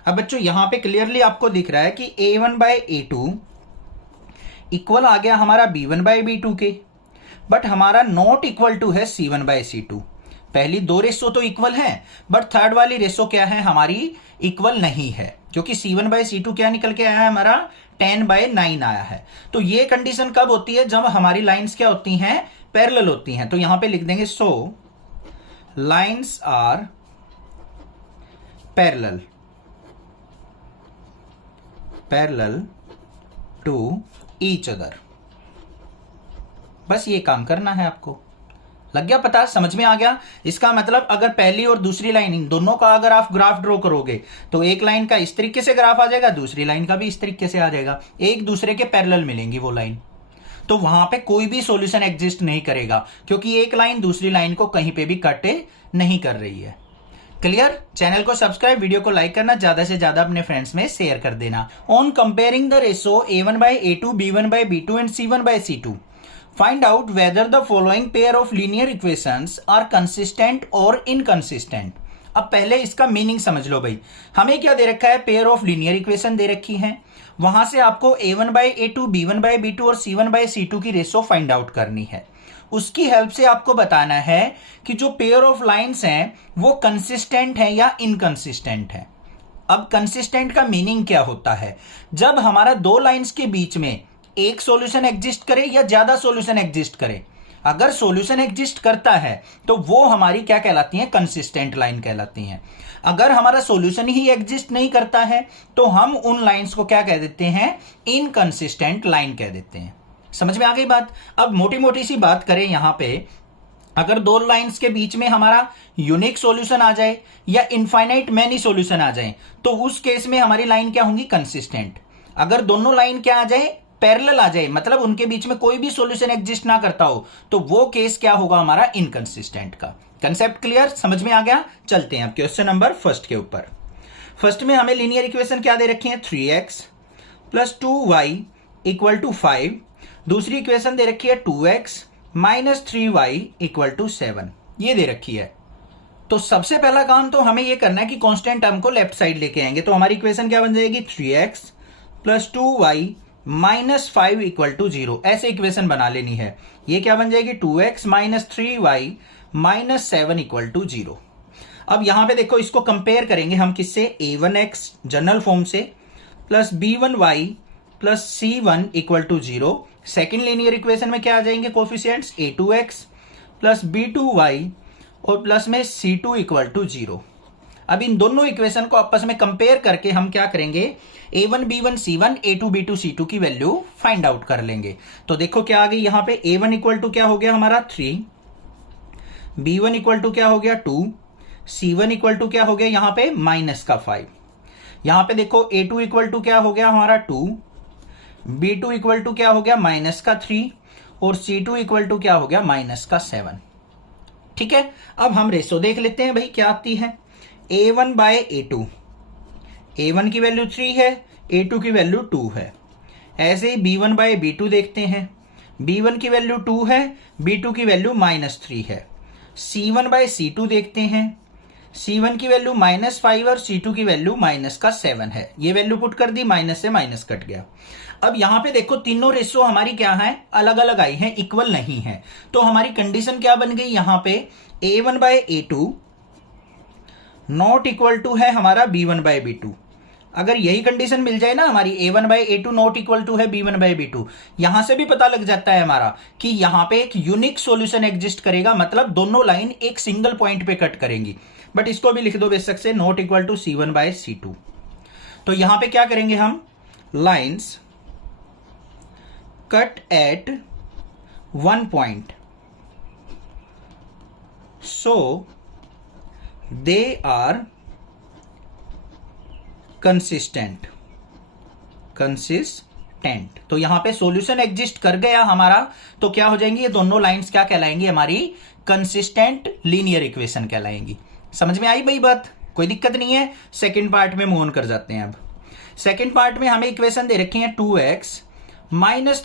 अब बच्चों यहां पे क्लियरली आपको दिख रहा है कि A1/A2 इक्वल आ गया हमारा B1/B2 के, बट हमारा नॉट इक्वल टू है C1/C2। पहली दो रेशो तो इक्वल है, बट थर्ड वाली रेशो क्या है हमारी? इक्वल नहीं है, क्योंकि C1/C2 क्या निकल के आया है हमारा? 10/9 आया है। तो ये कंडीशन कब होती है? जब हमारी लाइंस क्या होती हैं? पैरेलल होती हैं। तो यहां पे लिख देंगे so lines are parallel to each other. बस ये काम करना है आपको। लग गया पता, समझ में आ गया। इसका मतलब अगर पहली और दूसरी लाइन इन दोनों का अगर आप ग्राफ ड्रॉ करोगे तो एक लाइन का इस तरीके से ग्राफ आ जाएगा, दूसरी लाइन का भी इस तरीके से आ जाएगा, एक दूसरे के पैरेलल मिलेंगी वो लाइन। तो वहां पे कोई भी सॉल्यूशन एग्जिस्ट नहीं करेगा क्योंकि एक लाइन दूसरी लाइन को कहीं पे भी कट नहीं कर रही है। क्लियर? चैनल को सब्सक्राइब, वीडियो को लाइक करना, ज्यादा से ज्यादा अपने फ्रेंड्स में शेयर कर देना। On comparing the ratio a1/a2, b1/b2 and c1/c2, find out whether the following pair of linear equations are consistent or inconsistent। अब पहले इसका मीनिंग समझ लो भाई। हमें क्या दे रखा है? पेयर ऑफ लीनियर इक्वेशन दे रखी है, वहां से आपको a1/a2, b1/b2 और c1/c2 की रेशो फाइंड आउट करनी है। उसकी हेल्प से आपको बताना है कि जो पेयर ऑफ लाइंस हैं वो कंसिस्टेंट है या इनकंसिस्टेंट है। अब कंसिस्टेंट का मीनिंग क्या होता है? जब हमारा दो लाइंस के बीच में एक सॉल्यूशन एग्जिस्ट करे या ज्यादा सॉल्यूशन एग्जिस्ट करे। अगर सॉल्यूशन एग्जिस्ट करता है तो वो हमारी क्या कहलाती है? कंसिस्टेंट लाइन कहलाती हैं। अगर हमारा सॉल्यूशन ही एग्जिस्ट नहीं करता है तो हम उन लाइंस को क्या कह देते हैं? इनकंसिस्टेंट लाइन कह देते हैं। समझ में आ गई बात? अब मोटी मोटी सी बात करें यहां पे, अगर दो लाइंस के बीच में हमारा यूनिक सॉल्यूशन आ जाए या इनफाइनाइट मैनी सॉल्यूशन आ जाए तो उस केस में हमारी लाइन क्या होंगी? कंसिस्टेंट। अगर दोनों लाइन क्या आ जाए? पैरेलल आ जाए, मतलब उनके बीच में कोई भी सॉल्यूशन एग्जिस्ट ना करता हो, तो वो केस क्या होगा हमारा? इनकंसिस्टेंट का। Concept clear? समझ में आ गया? चलते हैं अब क्वेश्चन नंबर फर्स्ट के ऊपर। फर्स्ट में हमें लीनियर इक्वेशन क्या दे रखी है? 3x + 2y = 5। दूसरी इक्वेशन दे रखी है 2x - 3y = 7। ये दे रखी है। तो सबसे पहला काम तो हमें ये करना है कि कांस्टेंट टर्म को लेफ्ट साइड लेके आएंगे। तो हमारी इक्वेशन क्या बन जाएगी? 3x + 2y - 5 = 0। ऐसे इक्वेशन बना लेनी है। ये क्या बन जाएगी? 2x - 3y - 7 = 0। अब यहां पे देखो, इसको कंपेयर करेंगे हम किससे? a1x जनरल फॉर्म से plus b1y plus c1 = 0। Second linear equation में क्या आ जाएंगे कोफिशिएंट्स? a2x प्लस b2y और प्लस में c2 = 0। अब इन दोनों इक्वेशन को आपस में कंपेयर करके हम क्या करेंगे? a1 b1 c1, a2 b2 c2 की वैल्यू फाइंड आउट कर लेंगे। तो देखो क्या आ गई यहां पे? a1 = क्या हो गया हमारा? 3, b1 = क्या हो गया? 2, c1 = क्या हो गया यहां पे? -5। यहां पे देखो a2 = क्या हो गया हमारा? 2, b2 = क्या हो गया? -3 और c2 = क्या हो गया? -7। ठीक है, अब हम रेशो देख लेते हैं भाई क्या आती है। a1/a2, a1 की वैल्यू 3 है, a2 की वैल्यू 2 है। ऐसे ही b1/b2 देखते हैं, b1 की वैल्यू 2 है, b2 की वैल्यू -3 है। c1/c2 देखते हैं, c1 की वैल्यू -5 और c2 की वैल्यू -7 है। ये वैल्यू पुट कर दी, माइनस से माइनस कट गया। अब यहां पे देखो तीनों रेशो हमारी क्या है? अलग अलग आई है, इक्वल नहीं है। तो हमारी कंडीशन क्या बन गई यहां पे? a1/a2 नॉट इक्वल टू है हमारा b1/b2। अगर यही कंडीशन मिल जाए ना हमारी, a1/a2 नॉट इक्वल टू है b1/b2, यहां से भी पता लग जाता है हमारा कि यहां पे एक यूनिक सॉल्यूशन एग्जिस्ट करेगा, मतलब दोनों लाइन एक सिंगल पॉइंट पे कट करेंगी। बट इसको भी लिख दो बेशक से, नॉट इक्वल टू c1/c2। तो यहां पे क्या करेंगे हम? Lines cut at one point, so they are consistent. तो यहां पे सॉल्यूशन एग्जिस्ट कर गया हमारा, तो क्या हो जाएंगी ये दोनों लाइंस? क्या कहलाएंगी? हमारी कंसिस्टेंट लीनियर इक्वेशन कहलाएंगी। समझ में आई भाई बात? कोई दिक्कत नहीं है। सेकंड पार्ट में मूव ऑन कर जाते हैं। अब सेकंड पार्ट में हमें इक्वेशन दे रखी है 2x -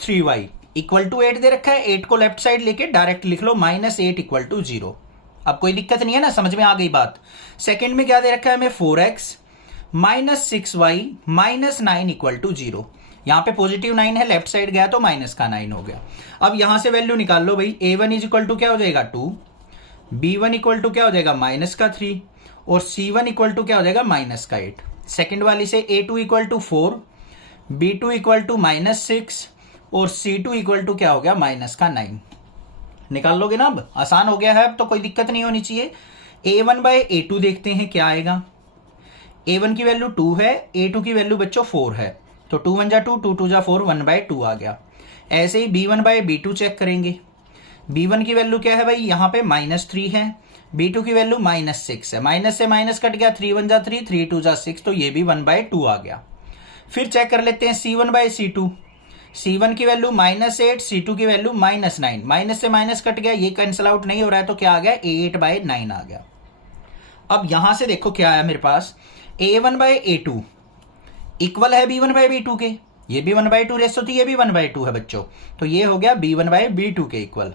3y = 8 दे रखा है। 8 को लेफ्ट साइड लेके डायरेक्ट लिख लो, -8 = 0। अब कोई दिक्कत नहीं है ना? समझ में आ गई बात? सेकंड में क्या दे रखा है हमें? 4x - 6y - 9 = 0। यहां पे पॉजिटिव 9 है, लेफ्ट साइड गया तो माइनस का 9 हो गया। अब यहां से वैल्यू निकाल लो भाई। a1 = क्या हो जाएगा? 2, b1 = क्या हो जाएगा? -3 और c1 = क्या हो जाएगा? -8। सेकंड वाली से a2 = 4, b2 = -6 और c2 = क्या हो गया? -9। निकाल लोगे ना? अब आसान हो गया है, अब तो कोई दिक्कत नहीं होनी चाहिए। a1/a2 देखते हैं क्या आएगा। a1 की वैल्यू 2 है, a2 की वैल्यू बच्चों 4 है, तो 2 1 जा 2, 2 2 जा 4, 1/2 आ गया। ऐसे ही b1/b2 चेक करेंगे। B1 की वैल्यू क्या है भाई, यहाँ पे -3 है, B2 की वैल्यू -6 है, माइनस से माइनस कट गया, 3 1 जा 3, 3 2 जा 6, तो ये भी 1/2 आ गया। फिर चेक कर लेते हैं C1/C2, C1 की वैल्यू -8, C2 की वैल्यू -9, माइनस से माइनस कट गया, ये कैंसिल आउट नहीं हो रहा है, तो क्या आ गया, 8/9 आ गया। अब यहां से देखो क्या आया मेरे पास, A1/A2 इक्वल है B1/B2 के, ये भी 1/2 रेशो थी, ये भी 1/2 है बच्चों, तो ये हो गया B1/B2 के इक्वल,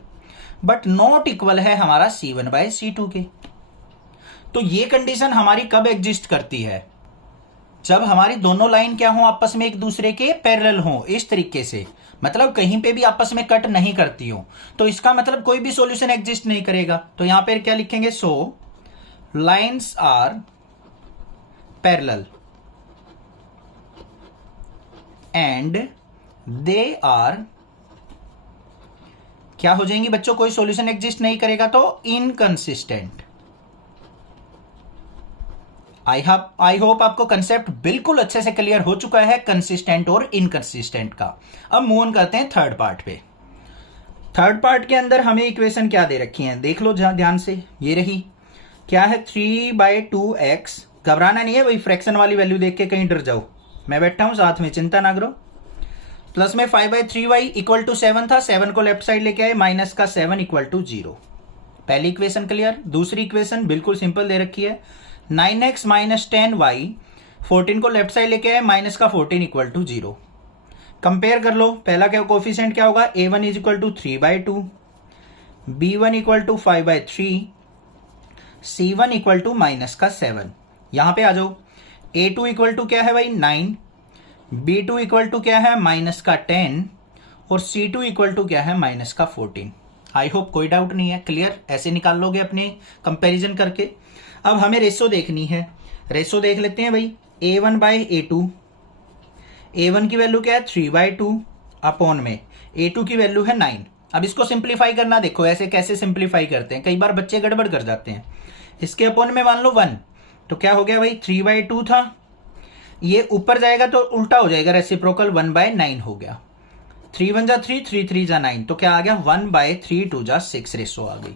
बट नॉट इक्वल है हमारा C1/C2 के। तो ये कंडीशन हमारी कब एग्जिस्ट करती है, जब हमारी दोनों लाइन क्या हो, आपस में एक दूसरे के पैरेलल हो, इस तरीके से, मतलब कहीं पे भी आपस में कट नहीं करती हो, तो इसका मतलब कोई भी सॉल्यूशन एग्जिस्ट नहीं करेगा। तो यहां पर क्या लिखेंगे, so lines are parallel and they are क्या हो जाएंगी बच्चों, कोई सॉल्यूशन एग्जिस्ट नहीं करेगा तो इनकंसिस्टेंट। आई होप आपको कंसेप्ट बिल्कुल अच्छे से क्लियर हो चुका है कंसिस्टेंट और इनकंसिस्टेंट का। अब मूव ऑन करते हैं थर्ड पार्ट पे। थर्ड पार्ट के अंदर हमें इक्वेशन क्या दे रखी है, देख लो ध्यान से, ये रही, क्या है 3/2x, घबराना नहीं है वही फ्रैक्शन वाली वैल्यू देख के कहीं डर जाओ, मैं बैठा हूं साथ में, चिंता ना करो। प्लस में 5/3y इक्वल टू 7 था, 7 को लेफ्ट साइड लेके आए, माइनस का 7 इक्वल टू 0। पहली इक्वेशन क्लियर। दूसरी इक्वेशन बिल्कुल सिंपल दे रखी है, 9x माइनस 10y, 14 को लेफ्ट साइड लेके आए, माइनस का 14 इक्वल टू 0। कंपेयर कर लो, पहला क्या कोफिशिएंट क्या होगा, a1 is equal to 3/2, b1 equal to 5/3, c1 equal to minus का 7। यहां पे आ जाओ, a2 इक्वल टू क्या है भाई 9, b2 इक्वल टू क्या है माइनस का 10, और c2 इक्वल टू क्या है माइनस का 14। आई होप कोई डाउट नहीं है, क्लियर, ऐसे निकाल लोगे अपने कंपैरिजन करके। अब हमें रेशो देखनी है, रेशो देख लेते हैं भाई, a1/a2, a1 की वैल्यू क्या है 3/2 अपॉन में a2 की वैल्यू है 9। अब इसको सिंप्लीफाई करना, देखो ऐसे कैसे सिंप्लीफाई करते हैं, कई बार बच्चे गड़बड़ कर जाते हैं। इसके अपॉन में मान लो 1, तो क्या हो गया भाई 3/2 था, ये ऊपर जाएगा तो उल्टा हो जाएगा, रेसिप्रोकल 1/9 हो गया, 3 1 जा 3, 3 3 जा 9, तो क्या आ गया 1/3 2 जा 6 रेशो आ गई।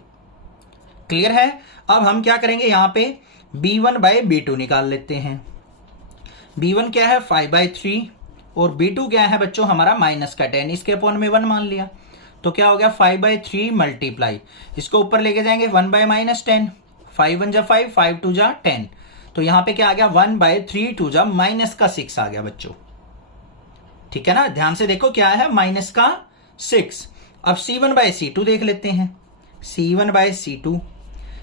क्लियर है। अब हम क्या करेंगे, यहां पे b1/b2 निकाल लेते हैं। b1 क्या है 5/3 और b2 क्या है बच्चों हमारा माइनस का 10, इसके अपॉन में 1 मान लिया, तो क्या हो गया 5/3 मल्टीप्लाई, इसको ऊपर लेके जाएंगे 1/-10, 5 1 जा 5, 5 2 जा 10, तो यहां पे क्या आ गया 1/3 2 जा माइनस का 6 आ गया बच्चों। ठीक है ना, ध्यान से देखो क्या है माइनस का 6। अब c1/c2 देख लेते हैं, c1/c2,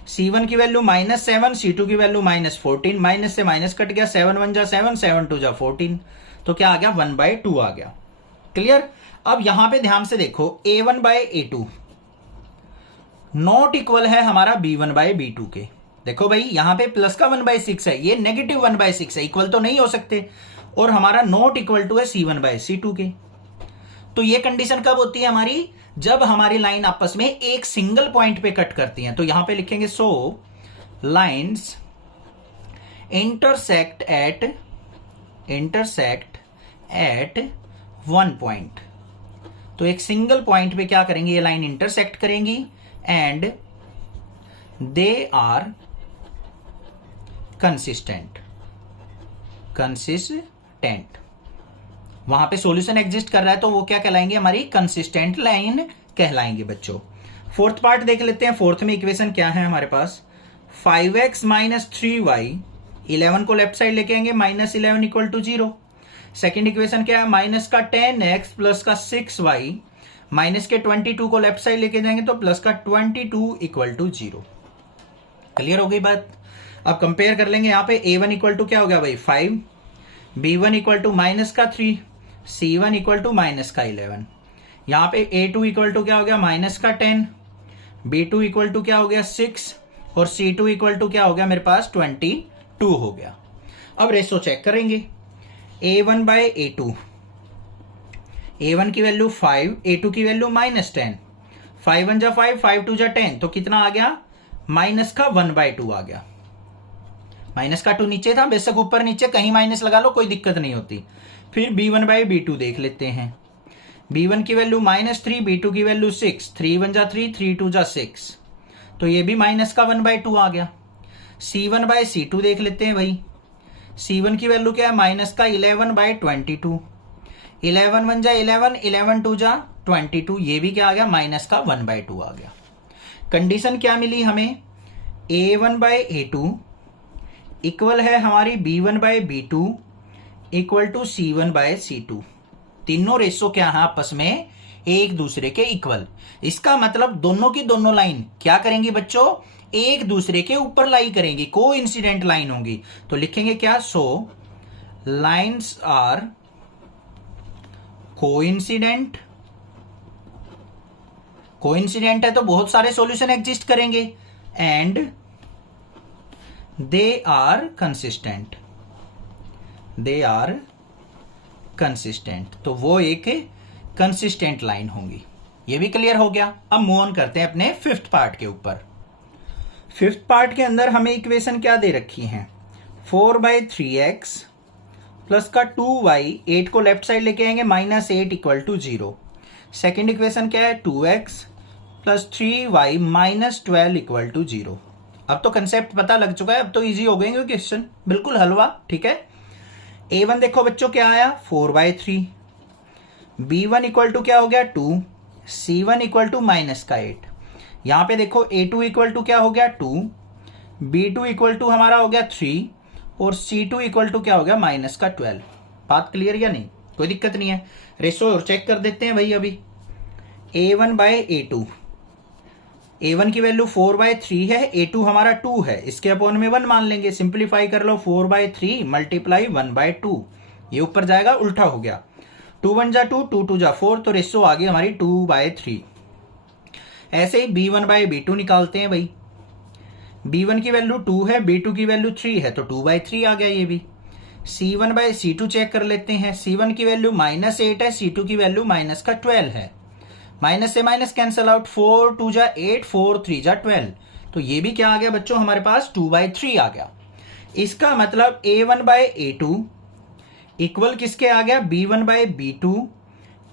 c1 की वैल्यू -7, c2 की वैल्यू -14, माइनस से माइनस कट गया, 7 1 जा 7, 7 2 जा 14, तो क्या आ गया 1/2 आ गया। क्लियर। अब यहां पे ध्यान से देखो, a1/a2 नॉट इक्वल है हमारा b1/b2 के। देखो भाई यहां पे प्लस का 1/6 है, ये नेगेटिव 1/6 है, इक्वल तो नहीं हो सकते, और हमारा नॉट इक्वल टू है c1/c2 के। तो ये कंडीशन कब होती है हमारी, जब हमारी लाइन आपस में एक सिंगल पॉइंट पे कट करती हैं। तो यहां पे लिखेंगे so lines intersect at 1 point. तो एक सिंगल पॉइंट पे क्या करेंगे, ये लाइन इंटरसेक्ट करेंगी एंड दे आर कंसिस्टेंट। वहां पे सॉल्यूशन एग्जिस्ट कर रहा है, तो वो क्या कहलाएंगे, हमारी कंसिस्टेंट लाइन कहलाएंगे बच्चों। फोर्थ पार्ट देख लेते हैं। फोर्थ में इक्वेशन क्या है हमारे पास, 5x माइनस 3y, 11 को लेफ्ट साइड लेके आएंगे, -11 इक्वल टू 0। सेकेंड इक्वेशन क्या है, माइनस का 10x प्लस का 6y, माइनस के 22 को लेफ्ट साइड लेके जाएंगे तो प्लस का 22 इक्वल टू 0। क्लियर हो गई बात। अब कंपेयर कर लेंगे, यहाँ पे a1 इक्वल टू क्या हो गया भाई 5, b1 इक्वल टू माइनस का 3, c1 इक्वल टू माइनस का 11। यहाँ पे a2 इक्वल टू क्या हो गया माइनस का 10, b2 इक्वल टू क्या हो गया 6, और c2 इक्वल टू क्या हो गया मेरे पास 22 हो गया। अब रेशो चेक करेंगे, a1/a2, a1 की वैल्यू 5, a2 की वैल्यू -10, 5 1 जा 5, 5 2 जा 10, तो कितना आ गया माइनस का 1/2 आ गया। माइनस का 2 नीचे था, बेशक ऊपर नीचे कहीं माइनस लगा लो कोई दिक्कत नहीं होती। फिर b1/b2 देख लेते हैं, B1 की वैल्यू -3, B2 की वैल्यू 6, 3 1 जा 3, 3 2 जा 6, तो ये भी माइनस का 1/2 आ गया। C1/C2 देख लेते हैं भाई। C1 की वैल्यू क्या है, माइनस का 11/22, 11 1 जा 11, 11 2 जा 22, ये भी क्या आ गया, माइनस का 1/2 आ गया। कंडीशन क्या मिली हमें, A1/A2 इक्वल है हमारी B1/B2 इक्वल टू C1/C2। तीनों रेशो क्या है आपस में एक दूसरे के इक्वल। इसका मतलब दोनों की दोनों लाइन क्या करेंगी बच्चों, एक दूसरे के ऊपर लाई करेंगी, को इंसिडेंट लाइन होंगी। तो लिखेंगे क्या, so lines are coincident. Coincident है तो बहुत सारे सॉल्यूशन एग्जिस्ट करेंगे, and they are consistent. They are consistent, तो वो एक कंसिस्टेंट लाइन होंगी। ये भी क्लियर हो गया। अब मूव ऑन करते हैं अपने फिफ्थ पार्ट के ऊपर। फिफ्थ पार्ट के अंदर हमें इक्वेशन क्या दे रखी है, 4/3x प्लस का 2y, 8 को लेफ्ट साइड लेके आएंगे, -8 इक्वल टू 0। सेकेंड इक्वेशन क्या है, 2x plus 3y -12 equal to 0। अब तो कंसेप्ट पता लग चुका है, अब तो इजी हो गएंगे क्वेश्चन, बिल्कुल हलवा। ठीक है, A1 देखो बच्चों क्या आया, 4/3, B1 इक्वल टू क्या हो गया 2, C1 इक्वल टू -8। यहां पे देखो A2 इक्वल टू क्या हो गया 2, B2 इक्वल टू हमारा हो गया 3, और C2 इक्वल टू क्या हो गया -12। बात क्लियर या नहीं, कोई दिक्कत नहीं है। रेशो और चेक कर देते हैं भाई अभी। A1/A2, A1 की वैल्यू 4/3 है, A2 हमारा 2 है, इसके अपॉन में 1 मान लेंगे, सिंप्लीफाई कर लो, 4/3 मल्टीप्लाई 1/2, ये ऊपर जाएगा, उल्टा हो गया, 2 1 जा 2, 2 2 जा 4, तो रेशो आ गई हमारी 2/3। ऐसे ही B1/B2 निकालते हैं भाई। B1 की वैल्यू 2 है, B2 की वैल्यू 3 है, तो 2/3 आ गया ये भी। C1/C2 चेक कर लेते हैं। C1 की वैल्यू -8 है, C2 की वैल्यू -12 है, माइनस से माइनस कैंसल आउट, 4 2 जा 8, 4 3 जा 12, तो ये भी क्या आ गया बच्चों हमारे पास 2/3 आ गया। इसका मतलब A1/A2 इक्वल किसके आ गया, B1/B2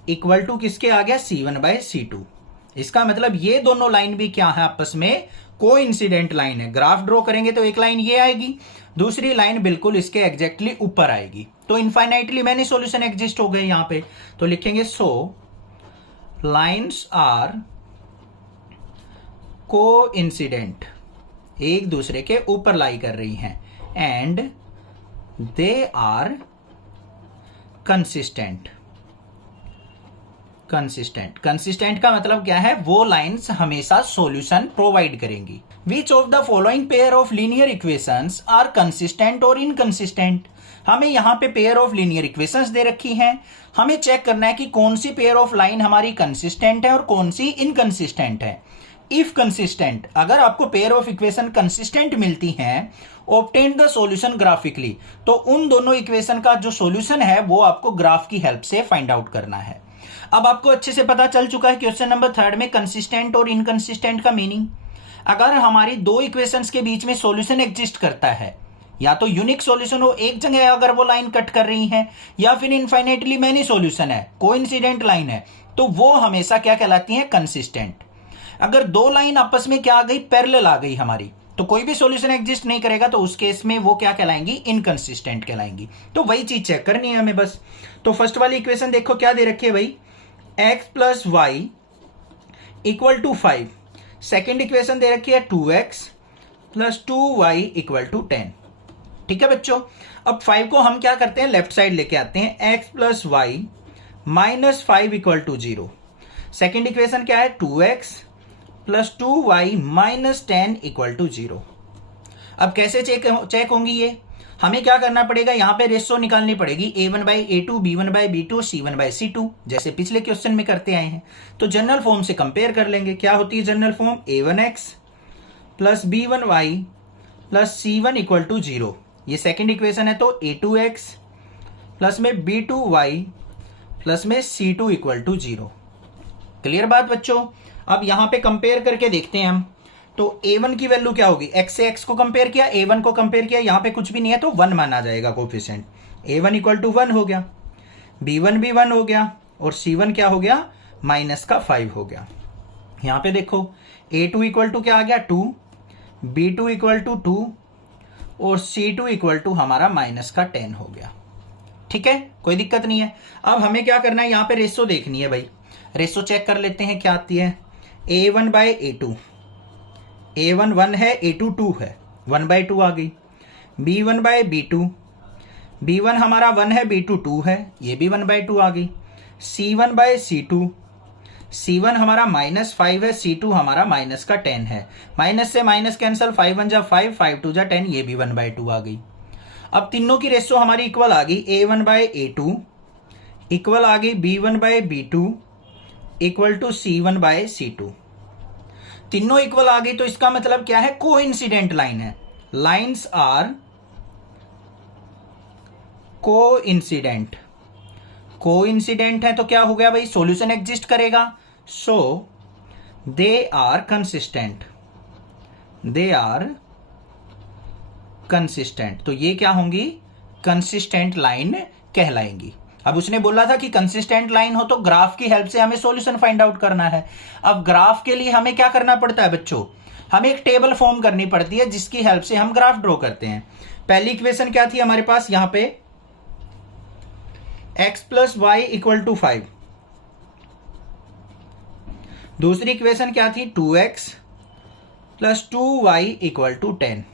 इक्वल टू किसके आ गया, C1/C2। इसका मतलब ये दोनों लाइन भी क्या है, आपस में कोइंसिडेंट लाइन है। ग्राफ ड्रॉ करेंगे तो एक लाइन ये आएगी, दूसरी लाइन बिल्कुल इसके एग्जैक्टली ऊपर आएगी, तो इनफाइनाइटली मैनी सॉल्यूशन एग्जिस्ट हो गए यहां पे। तो लिखेंगे सो लाइन्स आर कोइंसिडेंट, एक दूसरे के ऊपर लाई कर रही हैं, and they are consistent. Consistent का मतलब क्या है, वो लाइंस हमेशा सॉल्यूशन प्रोवाइड करेंगी। Which of the following pair of linear equations are consistent और इनकंसिस्टेंट। हमें यहाँ पे पेयर ऑफ लीनियर इक्वेशंस दे रखी हैं, हमें चेक करना है कि कौन सी पेयर ऑफ लाइन हमारी कंसिस्टेंट है और कौन सी इनकंसिस्टेंट है। इफ कंसिस्टेंट, अगर आपको पेयर ऑफ इक्वेशन कंसिस्टेंट मिलती हैं, ऑब्टेन द सॉल्यूशन ग्राफिकली, तो उन दोनों इक्वेशन का जो सॉल्यूशन है वो आपको ग्राफ की हेल्प से फाइंड आउट करना है। अब आपको अच्छे से पता चल चुका है क्वेश्चन नंबर 3 में कंसिस्टेंट और इनकंसिस्टेंट का मीनिंग। अगर हमारी दो इक्वेशंस के बीच में सॉल्यूशन एग्जिस्ट करता है, या तो यूनिक सॉल्यूशन हो, एक जगह अगर वो लाइन कट कर रही है, या फिर इनफाइनाइटली मैनी सॉल्यूशन है, कोइंसिडेंट लाइन है, तो वो हमेशा क्या कहलाती है, कंसिस्टेंट। अगर दो लाइन आपस में क्या आ गई, पैरेलल आ गई हमारी, तो कोई भी सॉल्यूशन एग्जिस्ट नहीं करेगा, तो उस केस में वो क्या कहलाएंगी, इनकंसिस्टेंट कहलाएंगी। तो वही चीज चेक करनी है हमें बस। तो फर्स्ट वाली इक्वेशन देखो क्या दे रखी है भाई, x plus y equal to 5। Second equation दे रखी है 2x plus 2y equal to 10। ठीक है बच्चों, अब 5 को हम क्या करते हैं, लेफ्ट साइड लेके आते हैं, x plus y minus 5 equal to 0। Second equation क्या है, 2x plus 2y minus 10 equal to 0। अब कैसे चेक होंगी ये, हमें क्या करना पड़ेगा, यहां पे रेशो निकालनी पड़ेगी, A1/A2, B1/B2, C1/C2, जैसे पिछले क्वेश्चन में करते आए हैं। तो जनरल फॉर्म से कंपेयर कर लेंगे, क्या होती है general form, A1x plus B1y plus C1 equal to 0। ये सेकेंड इक्वेशन है, तो A2x प्लस में B2y प्लस में C2 इक्वल टू 0। क्लियर बात बच्चों। अब यहां पे कंपेयर करके देखते हैं हम, तो A1 की वैल्यू क्या होगी, x से x को कंपेयर किया, A1 को कंपेयर किया, यहां पे कुछ भी नहीं है, तो 1 माना जाएगा कोफिशिएंट। A1 इक्वल टू 1 हो गया, B1 भी 1 हो गया, और C1 क्या हो गया, माइनस का 5 हो गया। यहां पे देखो A2 इक्वल टू क्या आ गया 2, B2 इक्वल टू 2 और C2 इक्वल टू हमारा माइनस का 10 हो गया। ठीक है, कोई दिक्कत नहीं है। अब हमें क्या करना है, यहां पे रेशो देखनी है भाई। रेशो चेक कर लेते हैं क्या आती है। A1 बाय A2, A1 1 है, A2 2 है, 1/2 आ गई। B1 बाय B2, B1 हमारा 1 है, B2 2 है, ये भी 1/2 आ गई। C1 बाय C2, C1 हमारा -5 है, C2 हमारा माइनस का 10 है। माइनस से माइनस कैंसिल, 5 1 जा 5, 5 2 जा 10, ये भी 1/2 आ गई। अब तीनों की रेशो हमारी इक्वल आ गई। A1 बाय A2 इक्वल आ गई B1 by B2 equal to C1 bye C2। तीनों इक्वल आ गई, तो इसका मतलब क्या है, कोइंसिडेंट लाइन है। Lines are coincident. कोइंसिडेंट है तो क्या हो गया भाई, सॉल्यूशन एग्जिस्ट करेगा। So they are consistent, they are consistent. तो ये क्या होंगी, कंसिस्टेंट लाइन कहलाएंगी। अब उसने बोला था कि कंसिस्टेंट लाइन हो तो ग्राफ की हेल्प से हमें सॉल्यूशन फाइंड आउट करना है। अब ग्राफ के लिए हमें क्या करना पड़ता है बच्चों, हमें एक टेबल फॉर्म करनी पड़ती है जिसकी हेल्प से हम ग्राफ ड्रॉ करते हैं। पहली इक्वेशन क्या थी हमारे पास, यहां पे x plus y equal to 5। दूसरी इक्वेशन क्या थी, 2x plus 2y equal to 10।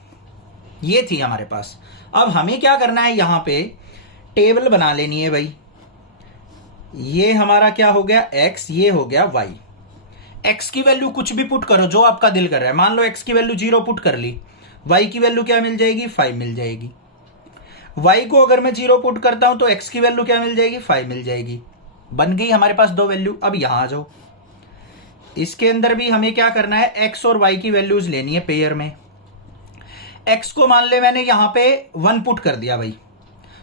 ये थी हमारे पास। अब हमें क्या करना है, यहां पे टेबल बना लेनी है भाई। ये हमारा क्या हो गया x, ये हो गया y। x की वैल्यू कुछ भी पुट करो जो आपका दिल कर रहा है। मान लो x की वैल्यू 0 पुट कर ली, y की वैल्यू क्या मिल जाएगी, 5 मिल जाएगी। y को अगर मैं 0 पुट करता हूं तो x की वैल्यू क्या मिल जाएगी, 5 मिल जाएगी। बन गई हमारे पास दो वैल्यू। अब यहां आ जाओ, इसके अंदर भी हमें क्या करना है, x और y की वैल्यूज लेनी है पेयर में। x को मान ले मैंने यहां पे 1 पुट कर दिया भाई,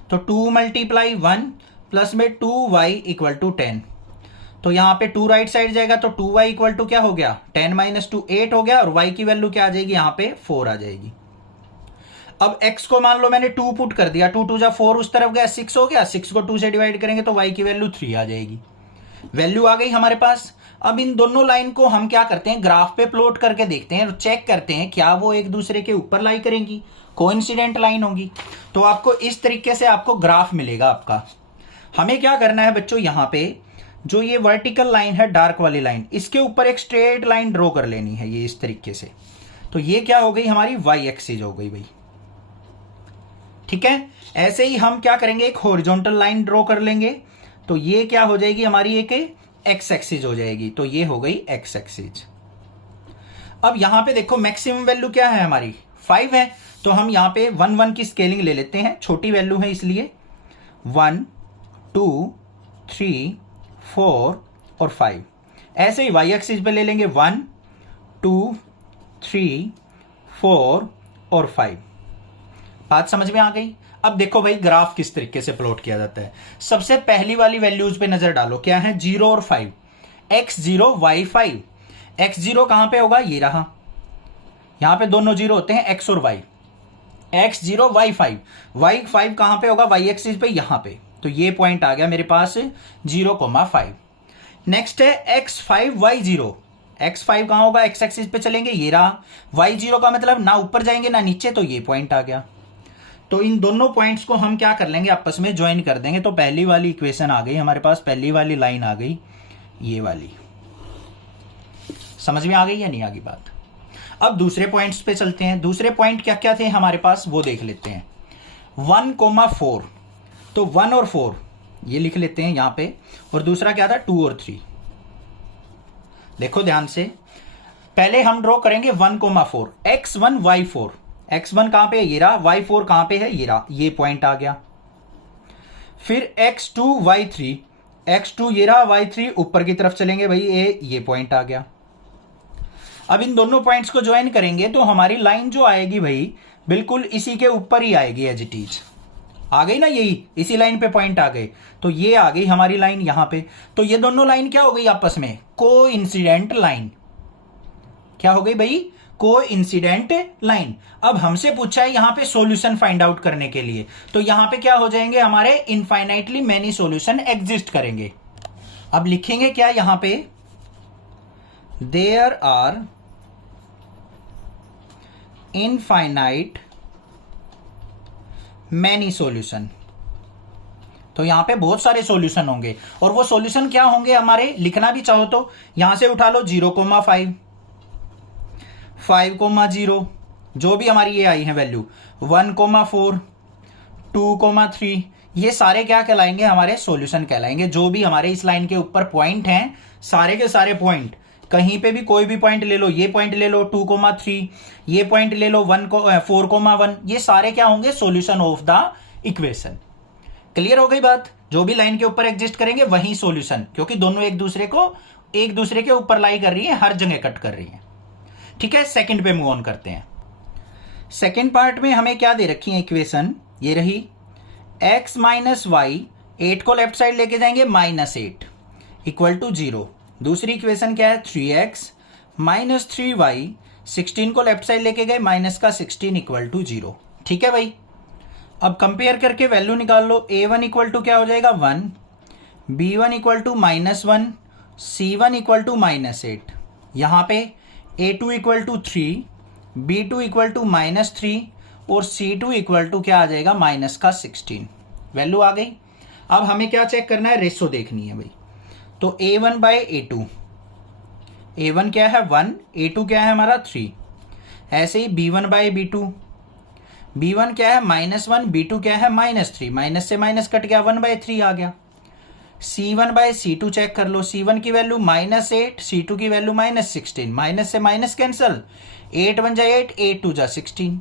तो 2 मल्टीप्लाई 1 प्लस में 2y इक्वल टू 10। तो यहां पे 2 राइट साइड जाएगा तो 2y इक्वल टू क्या हो गया, 10 माइनस 2 8 हो गया, और y की वैल्यू क्या आ जाएगी, यहां पे 4 आ जाएगी। अब x को मान लो मैंने 2 पुट कर दिया, 2 2 जा 4 उस तरफ गया, 6 हो गया। 6 को 2 से डिवाइड करेंगे तो y की वैल्यू 3 आ जाएगी। वैल्यू आ गई हमारे पास। अब इन दोनों लाइन को हम क्या करते हैं, ग्राफ पे प्लॉट करके देखते हैं और चेक करते हैं क्या वो एक दूसरे के ऊपर लाई करेंगी, कोइंसिडेंट लाइन होगी। तो आपको इस तरीके से आपको ग्राफ मिलेगा आपका। हमें क्या करना है बच्चों, यहां पे जो ये वर्टिकल लाइन है, डार्क वाली लाइन, इसके ऊपर एक स्ट्रेट लाइन ड्रॉ कर लेनी है, ये इस तरीके से। तो ये क्या हो गई, हमारी वाई एक्सिस हो गई भाई। ठीक है, ऐसे ही हम क्या करेंगे, एक हॉरिजॉन्टल लाइन ड्रॉ कर लेंगे, तो ये क्या हो जाएगी, हमारी एक एक्स एक्सिस हो जाएगी। तो ये हो गई एक्स एक्सिस। अब यहां पे देखो मैक्सिमम वैल्यू क्या है हमारी, 5 है। तो हम यहां पे 1 1 की स्केलिंग ले लेते हैं, छोटी वैल्यू है इसलिए। 1 2 3 4 और 5। ऐसे ही वाई एक्सिस पे ले लेंगे 1 2 3 4 और 5। बात समझ में आ गई। अब देखो भाई ग्राफ किस तरीके से प्लॉट किया जाता है। सबसे पहली वाली वैल्यूज पे नजर डालो, क्या है, 0 और 5। x0 y5। x0 कहां पे होगा, ये रहा, यहां पे दोनों 0 होते हैं, x और y। x0 y5, y5 कहां पे होगा, y एक्सिस पे, यहां पे। तो ये पॉइंट आ गया मेरे पास 0,5। नेक्स्ट है x5 y0। x5 कहां होगा, x एक्सिस पे चलेंगे, ये रहा। y0 का मतलब ना ऊपर जाएंगे ना नीचे, तो ये पॉइंट आ गया। तो इन दोनों पॉइंट्स को हम क्या कर लेंगे, आपस में ज्वाइन कर देंगे। तो पहली वाली इक्वेशन आ गई हमारे पास, पहली वाली लाइन आ गई, ये वाली। समझ में आ गई या नहीं आ गई बात। अब दूसरे पॉइंट्स पे चलते हैं। दूसरे पॉइंट क्या क्या थे हमारे पास, वो देख लेते हैं। 1,4, तो 1 और 4 ये लिख लेते हैं यहां पे, और दूसरा क्या था, 2 और 3। देखो ध्यान से, पहले हम ड्रॉ करेंगे 1,4, x1 y4। x1 कहां पे है, ये रहा, y4 कहां पे है, ये रहा, ये पॉइंट आ गया। फिर x2 y3, x2 ये रहा, y3 ऊपर की तरफ चलेंगे भाई, ये पॉइंट आ गया। अब इन दोनों पॉइंट्स को ज्वाइन करेंगे तो हमारी लाइन जो आएगी भाई बिल्कुल इसी के ऊपर ही आएगी, एज इट इज। आ गई ना, यही इसी लाइन पे पॉइंट आ गए। तो ये आ गई हमारी लाइन यहां पे। तो ये दोनों लाइन क्या हो गई आपस में, कोइंसिडेंट लाइन। क्या हो गई भाई, कोइंसिडेंट लाइन। अब हमसे पूछा है यहां पे सॉल्यूशन फाइंड आउट करने के लिए, तो यहां पे क्या हो जाएंगे हमारे, इनफाइनाइटली मैनी सॉल्यूशन एग्जिस्ट करेंगे। अब लिखेंगे क्या यहां पे, there are infinite many solution. तो यहां पे बहुत सारे सॉल्यूशन होंगे, और वो सॉल्यूशन क्या होंगे हमारे, लिखना भी चाहो तो यहां से उठा लो 0,5, 5,0, जो भी हमारी ये आई है वैल्यू, 1,4, 2,3, ये सारे क्या कहलाएंगे, हमारे सॉल्यूशन कहलाएंगे। जो भी हमारे इस लाइन के ऊपर पॉइंट हैं, सारे के सारे पॉइंट, कहीं पे भी कोई भी पॉइंट ले लो, ये पॉइंट ले लो 2,3, ये पॉइंट ले लो 4,1, ये सारे क्या होंगे, solution of the equation. Clear हो गई बात। जो भी लाइन के ऊपर एग्जिस्ट करेंगे वही सॉल्यूशन, क्योंकि दोनों एक दूसरे के ऊपर लाई कर रही है, हर जगह कट कर रही है। ठीक है, सेकंड पे मूव ऑन करते हैं। सेकंड पार्ट में हमें क्या दे रखी है इक्वेशन, ये रही x माइनस वाई, 8 को लेफ्ट साइड लेके जाएंगे -8 इक्वल टू 0। दूसरी इक्वेशन क्या है, 3x माइनस 3y, 16 को लेफ्ट साइड लेके गए -16 इक्वल टू 0। ठीक है भाई, अब कंपेयर करके वैल्यू निकाल लो। a1 इक्वल टू क्या हो जाएगा 1, b1 equal to -1, c1 equal to -8, यहां पे a2 equal to 3, b2 equal to -3 और c2 इक्वल टू क्या आ जाएगा -16। वैल्यू आ गई। अब हमें क्या चेक करना है, रेशो देखनी है भाई। तो a1 बाय a2, a1 क्या है 1, a2 क्या है हमारा 3। ऐसे ही b1 बाय b2, b1 क्या है -1, b2 क्या है -3, माइनस से माइनस कट गया, 1/3 आ गया। c1 बाय c2 चेक कर लो, c1 की वैल्यू -8, c2 की वैल्यू -16, माइनस से माइनस कैंसल, 8 1 जा 8, 8 2 जा 16।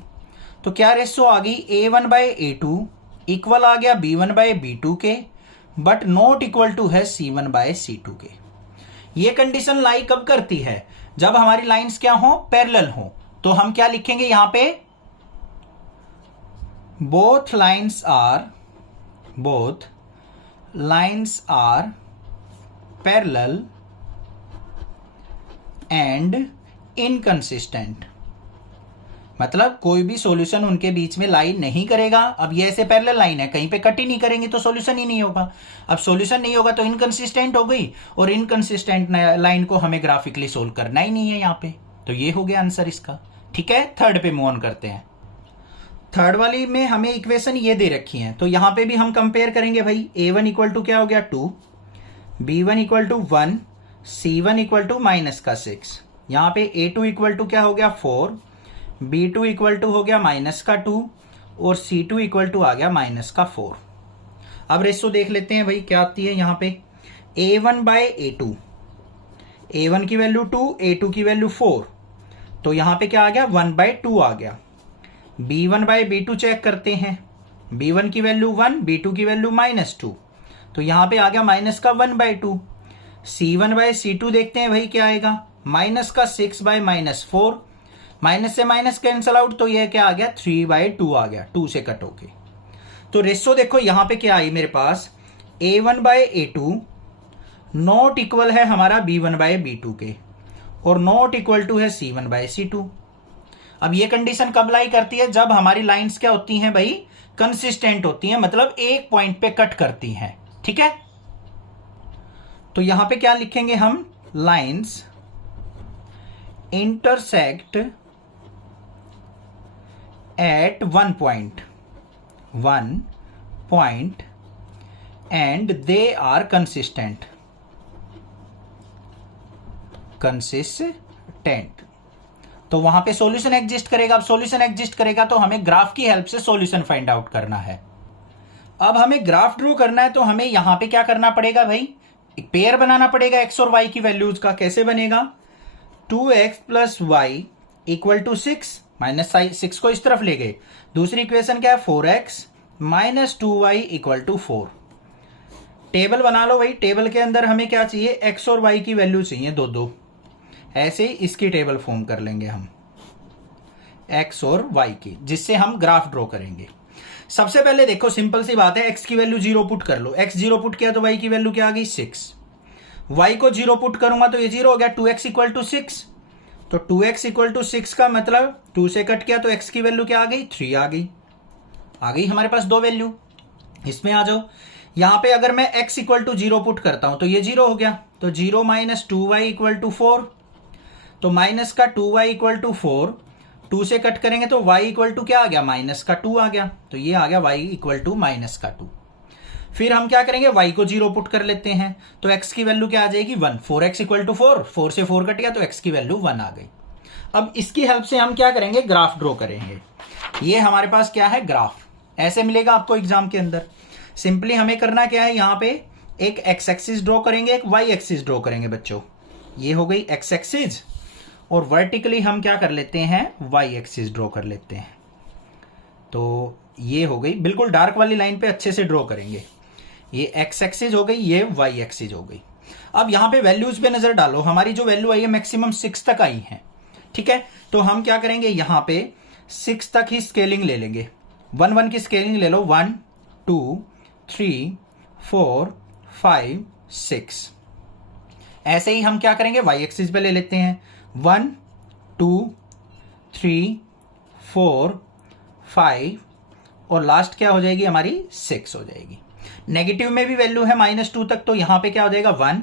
तो क्या रेशो आ गई, a1 बाय a2 इक्वल आ गया b1 बाय b2 के, बट नॉट इक्वल टू है c1 बाय c2 के। ये कंडीशन लाई कब करती है, जब हमारी लाइंस क्या हो, पैरेलल हो। तो हम क्या लिखेंगे यहां पे, both lines are parallel and inconsistent। मतलब कोई भी सॉल्यूशन उनके बीच में लाई नहीं करेगा। अब ये ऐसे पैरेलल लाइन है, कहीं पे कट ही नहीं करेंगे तो सॉल्यूशन ही नहीं होगा। अब सॉल्यूशन नहीं होगा तो इनकंसिस्टेंट हो गई, और इनकंसिस्टेंट लाइन को हमें ग्राफिकली सोल्व करना ही नहीं है यहाँ पे। तो ये हो गया आंसर इसका। ठीक है, थर्ड पे मूव ऑन करते हैं। थर्ड वाली में हमें इक्वेशन ये दे रखी है, तो यहां पे भी हम कंपेयर करेंगे भाई। a1 इक्वल टू क्या हो गया 2, b1 equal to 1, c1 equal to -6। यहां पे a2 इक्वल टू क्या हो गया 4, b2 इक्वल टू हो गया -2 और c2 इक्वल टू आ गया -4। अब रेशो देख लेते हैं भाई क्या आती है यहाँ पे। a1 बाय a2, a1 की वैल्यू 2, a2 की वैल्यू 4, तो यहां पे क्या आ गया 1/2 आ गया। b1 बाय b2 चेक करते हैं, b1 की वैल्यू 1, b2 की वैल्यू -2, तो यहां पे आ गया -1/2। c1 बाय c2 देखते हैं भाई क्या आएगा, -6/-4, माइनस से माइनस कैंसल आउट, तो ये क्या आ गया 3/2 आ गया, 2 से कट होके। तो रेशो देखो यहां पे क्या आई मेरे पास, a1 by a2 not equal है हमारा b1 बाय b2 के, और नॉट इक्वल टू है c1 बाय c2। अब ये कंडीशन कब लाई करती है, जब हमारी लाइंस क्या होती हैं भाई, कंसिस्टेंट होती हैं, मतलब एक पॉइंट पे कट करती हैं। ठीक है, तो यहां पे क्या लिखेंगे हम, lines intersect at one point and they are consistent. तो वहां पे सॉल्यूशन एग्जिस्ट करेगा। अब सॉल्यूशन एग्जिस्ट करेगा तो हमें ग्राफ की हेल्प से सॉल्यूशन फाइंड आउट करना है। अब हमें ग्राफ ड्रॉ करना है, तो हमें यहां पे क्या करना पड़ेगा भाई, एक पेयर बनाना पड़ेगा एक्स और वाई की वैल्यूज का। कैसे बनेगा, 2x plus y equal to 6, -6 को इस तरफ ले गए। दूसरी इक्वेशन क्या है, 4x minus 2y equal to 4। Table बना लो भाई। टेबल के अंदर हमें क्या चाहिए, x और y की वैल्यू चाहिए दो दो। ऐसे इसकी टेबल फॉर्म कर लेंगे हम x और y की, जिससे हम ग्राफ ड्रॉ करेंगे। सबसे पहले देखो सिंपल सी बात है, x की वैल्यू 0 पुट कर लो। x 0 पुट किया तो y की वैल्यू क्या आ गई 6। y को 0 पुट करूंगा तो ये 0 हो गया, 2x इक्वल टू 6। तो 2x इक्वल टू 6 का मतलब 2 से कट किया तो x की वैल्यू क्या आ गई 3 आ गई। हमारे पास दो वैल्यू। इसमें आ जाओ, यहां पे अगर मैं x इक्वल टू 0 पुट करता हूं तो ये 0 हो गया, तो 0 माइनस 2y इक्वल टू 4, तो माइनस का 2y इक्वल टू 4, 2 से कट करेंगे तो y इक्वल टू क्या आ गया, माइनस का 2 आ गया, तो ये आ गया y इक्वल टू माइनस का 2। फिर हम क्या करेंगे, y को 0 पुट कर लेते हैं, तो x की वैल्यू क्या आ जाएगी, 1। 4x इक्वल टू 4, 4 से 4 कट गया तो x की वैल्यू 1 आ गई। अब इसकी हेल्प से हम क्या करेंगे, ग्राफ ड्रॉ करेंगे। ये हमारे पास क्या है, ग्राफ ऐसे मिलेगा आपको एग्जाम के अंदर। सिंपली हमें करना क्या है, यहाँ पे एक एक्स एक्सिस ड्रॉ करेंगे, एक वाई एक्सिस ड्रॉ करेंगे बच्चों। ये हो गई एक्स एक्सिस, और वर्टिकली हम क्या कर लेते हैं, वाई एक्सिस ड्रॉ कर लेते हैं। तो ये हो गई, बिल्कुल डार्क वाली लाइन पे अच्छे से ड्रॉ करेंगे। ये एक्स एक्सिस हो गई, ये वाई एक्सिस हो गई। अब यहाँ पे वैल्यूज पे नजर डालो, हमारी जो वैल्यू आई है मैक्सिमम 6 तक आई है, ठीक है। तो हम क्या करेंगे, यहाँ पे 6 तक ही स्केलिंग ले लेंगे, 1 1 की स्केलिंग ले लो, 1 2 3 4 5 6। ऐसे ही हम क्या करेंगे, वाई एक्सिस पे ले लेते हैं, 1 2 3 4 5, और लास्ट क्या हो जाएगी हमारी, 6 हो जाएगी। नेगेटिव में भी वैल्यू है -2 तक, तो यहां पे क्या हो जाएगा, 1,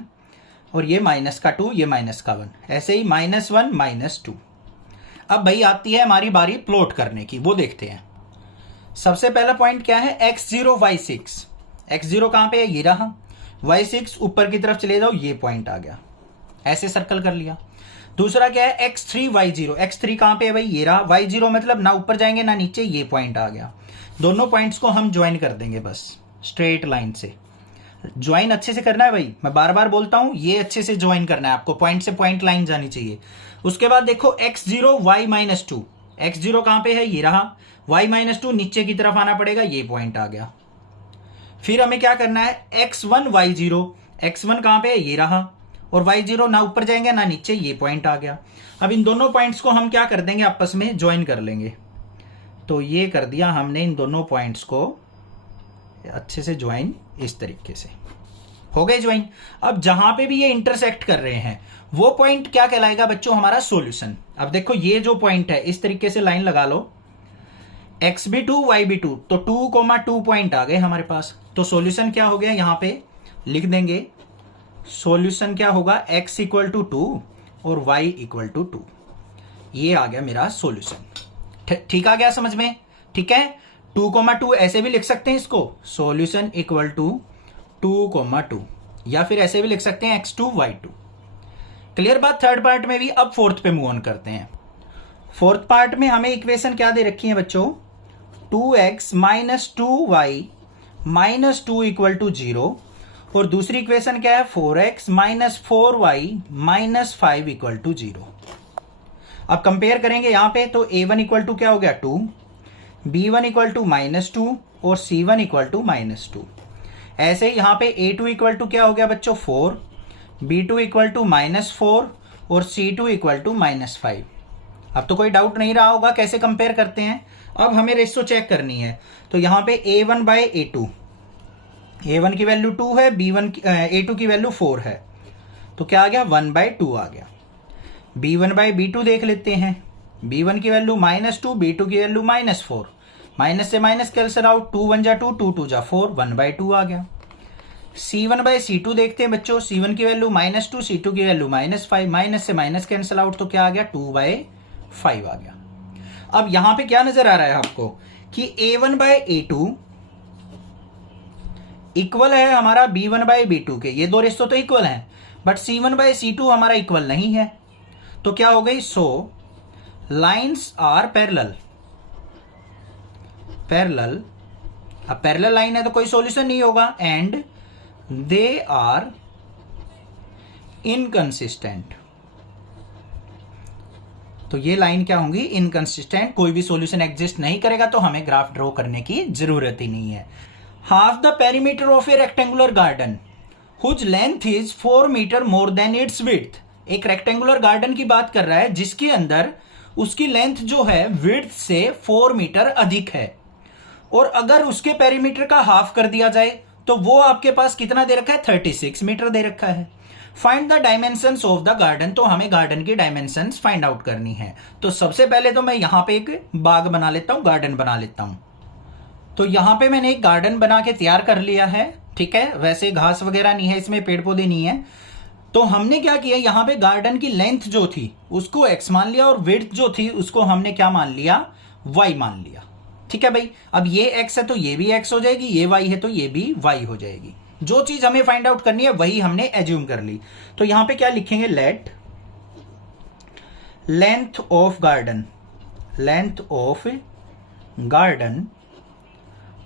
और ये माइनस का 2, ये माइनस का 1, ऐसे ही -1 -2। अब भाई आती है हमारी बारी प्लॉट करने की, वो देखते हैं। सबसे पहला पॉइंट क्या है, x0 y6। x0 कहां पे है, ये रहा, y6 ऊपर की तरफ चले जाओ, ये पॉइंट आ गया, ऐसे सर्कल कर लिया। दूसरा क्या है, x3 y0। x3 कहां पे है भाई, ये रहा, y0 मतलब ना ऊपर जाएंगे ना नीचे, ये पॉइंट आ गया। दोनों पॉइंट्स को हम ज्वाइन कर देंगे बस स्ट्रेट लाइन से। ज्वाइन अच्छे से करना है भाई, मैं बार बार बोलता हूं, ये अच्छे से ज्वाइन करना है आपको, पॉइंट से पॉइंट लाइन जानी चाहिए। उसके बाद देखो x0 y-2, x0 कहां पे है, ये रहा, y-2 नीचे की तरफ आना पड़ेगा, ये पॉइंट आ गया। फिर हमें क्या करना है, x1 y0, x1 कहां पे है, ये रहा, और y0 ना ऊपर जाएंगे ना नीचे, ये पॉइंट आ गया। अब इन दोनों पॉइंट्स को हम क्या कर देंगे, आपस में ज्वाइन कर लेंगे। तो ये कर दिया हमने, इन दोनों पॉइंट्स को अच्छे से ज्वाइन, इस तरीके से हो गए ज्वाइन। अब जहां पे भी ये इंटरसेक्ट कर रहे हैं वो पॉइंट क्या कहलाएगा बच्चों, हमारा सॉल्यूशन। अब देखो ये जो पॉइंट है, इस तरीके से लाइन लगा लो, x भी2 y भी2, तो 2,2 पॉइंट आ गए हमारे पास। तो सॉल्यूशन क्या हो गया, यहां पे लिख देंगे, सॉल्यूशन क्या होगा, x इक्वल टू 2 और y इक्वल टू 2। ये आ गया मेरा सॉल्यूशन। ठीक आ गया समझ में, ठीक है। 2,2 ऐसे भी लिख सकते हैं इसको, सॉल्यूशन इक्वल टू 2,2, या फिर ऐसे भी लिख सकते हैं x2 y2। क्लियर बात थर्ड पार्ट में भी। अब फोर्थ पे मूव ऑन करते हैं। फोर्थ पार्ट में हमें इक्वेशन क्या दे रखी है बच्चों, 2x minus 2y minus 2 equal to 0, और दूसरी इक्वेशन क्या है, 4x minus 4y minus 5 equal to 0। अब कंपेयर करेंगे यहां पे, तो a1 इक्वल टू क्या हो गया, 2, b1 इक्वल टू -2, और c1 इक्वल टू -2। ऐसे ही यहां पे a2 इक्वल टू क्या हो गया बच्चों, 4, b2 इक्वल टू -4, और c2 इक्वल टू -5। अब तो कोई डाउट नहीं रहा होगा कैसे कंपेयर करते हैं। अब हमें रेशियो चेक करनी है, तो यहां पे a1 बाय a2, a1 की वैल्यू 2 है, a2 की वैल्यू 4 है, तो क्या आ गया, 1/2 आ गया। b1 बाय b2 देख लेते हैं, b1 की वैल्यू -2, b2 की वैल्यू -4, माइनस से माइनस कैंसिल आउट, 2 1 जा 2, 2 2 जा 4, 1/2 आ गया। c1 बाय c2 देखते हैं बच्चों, c1 की वैल्यू -2, c2 की वैल्यू -5, माइनस से माइनस कैंसिल आउट, तो क्या आ गया, 2/5 आ गया। अब यहां पे क्या नजर आ रहा है आपको कि a1 बाय a2 इक्वल है हमारा b1 बाय b2 के, ये दो रेशो तो इक्वल हैं, बट c1 बाय c2 हमारा इक्वल नहीं है। तो क्या हो गई, सो लाइन्स आर पैरेलल। अब पैरेलल लाइन है तो कोई सॉल्यूशन नहीं होगा, एंड दे आर इनकंसिस्टेंट। तो ये लाइन क्या होंगी, इनकंसिस्टेंट, कोई भी सॉल्यूशन एग्जिस्ट नहीं करेगा, तो हमें ग्राफ ड्रॉ करने की जरूरत ही नहीं है। Half the perimeter of a rectangular garden whose length is 4 metre more than its width. एक रेक्टेंगुलर गार्डन की बात कर रहा है जिसके अंदर उसकी लेंथ जो है विड्थ से 4 मीटर अधिक है, और अगर उसके पेरीमीटर का हाफ कर दिया जाए तो वो आपके पास कितना दे रखा है, 36 मीटर दे रखा है। Find the dimensions of the garden, तो हमें गार्डन की डायमेंशंस फाइंड आउट करनी है। तो सबसे पहले तो मैं यहां पे एक बाग बना लेता हूं, गार्डन बना लेता हूं। तो यहां पे मैंने एक गार्डन बना के तैयार कर लिया है, ठीक है, वैसे घास वगैरह नहीं है इसमें, पेड़ पौधे नहीं है। तो हमने क्या किया, यहाँ पे गार्डन की लेंथ जो थी उसको x मान लिया और विड्थ जो थी उसको हमने क्या मान लिया, y मान लिया। ठीक है भाई, अब ये x है तो ये भी x हो जाएगी, ये y है तो ये भी y हो जाएगी। जो चीज हमें फाइंड आउट करनी है वही हमने एज्यूम कर ली। तो यहां पे क्या लिखेंगे, late length of garden, length of garden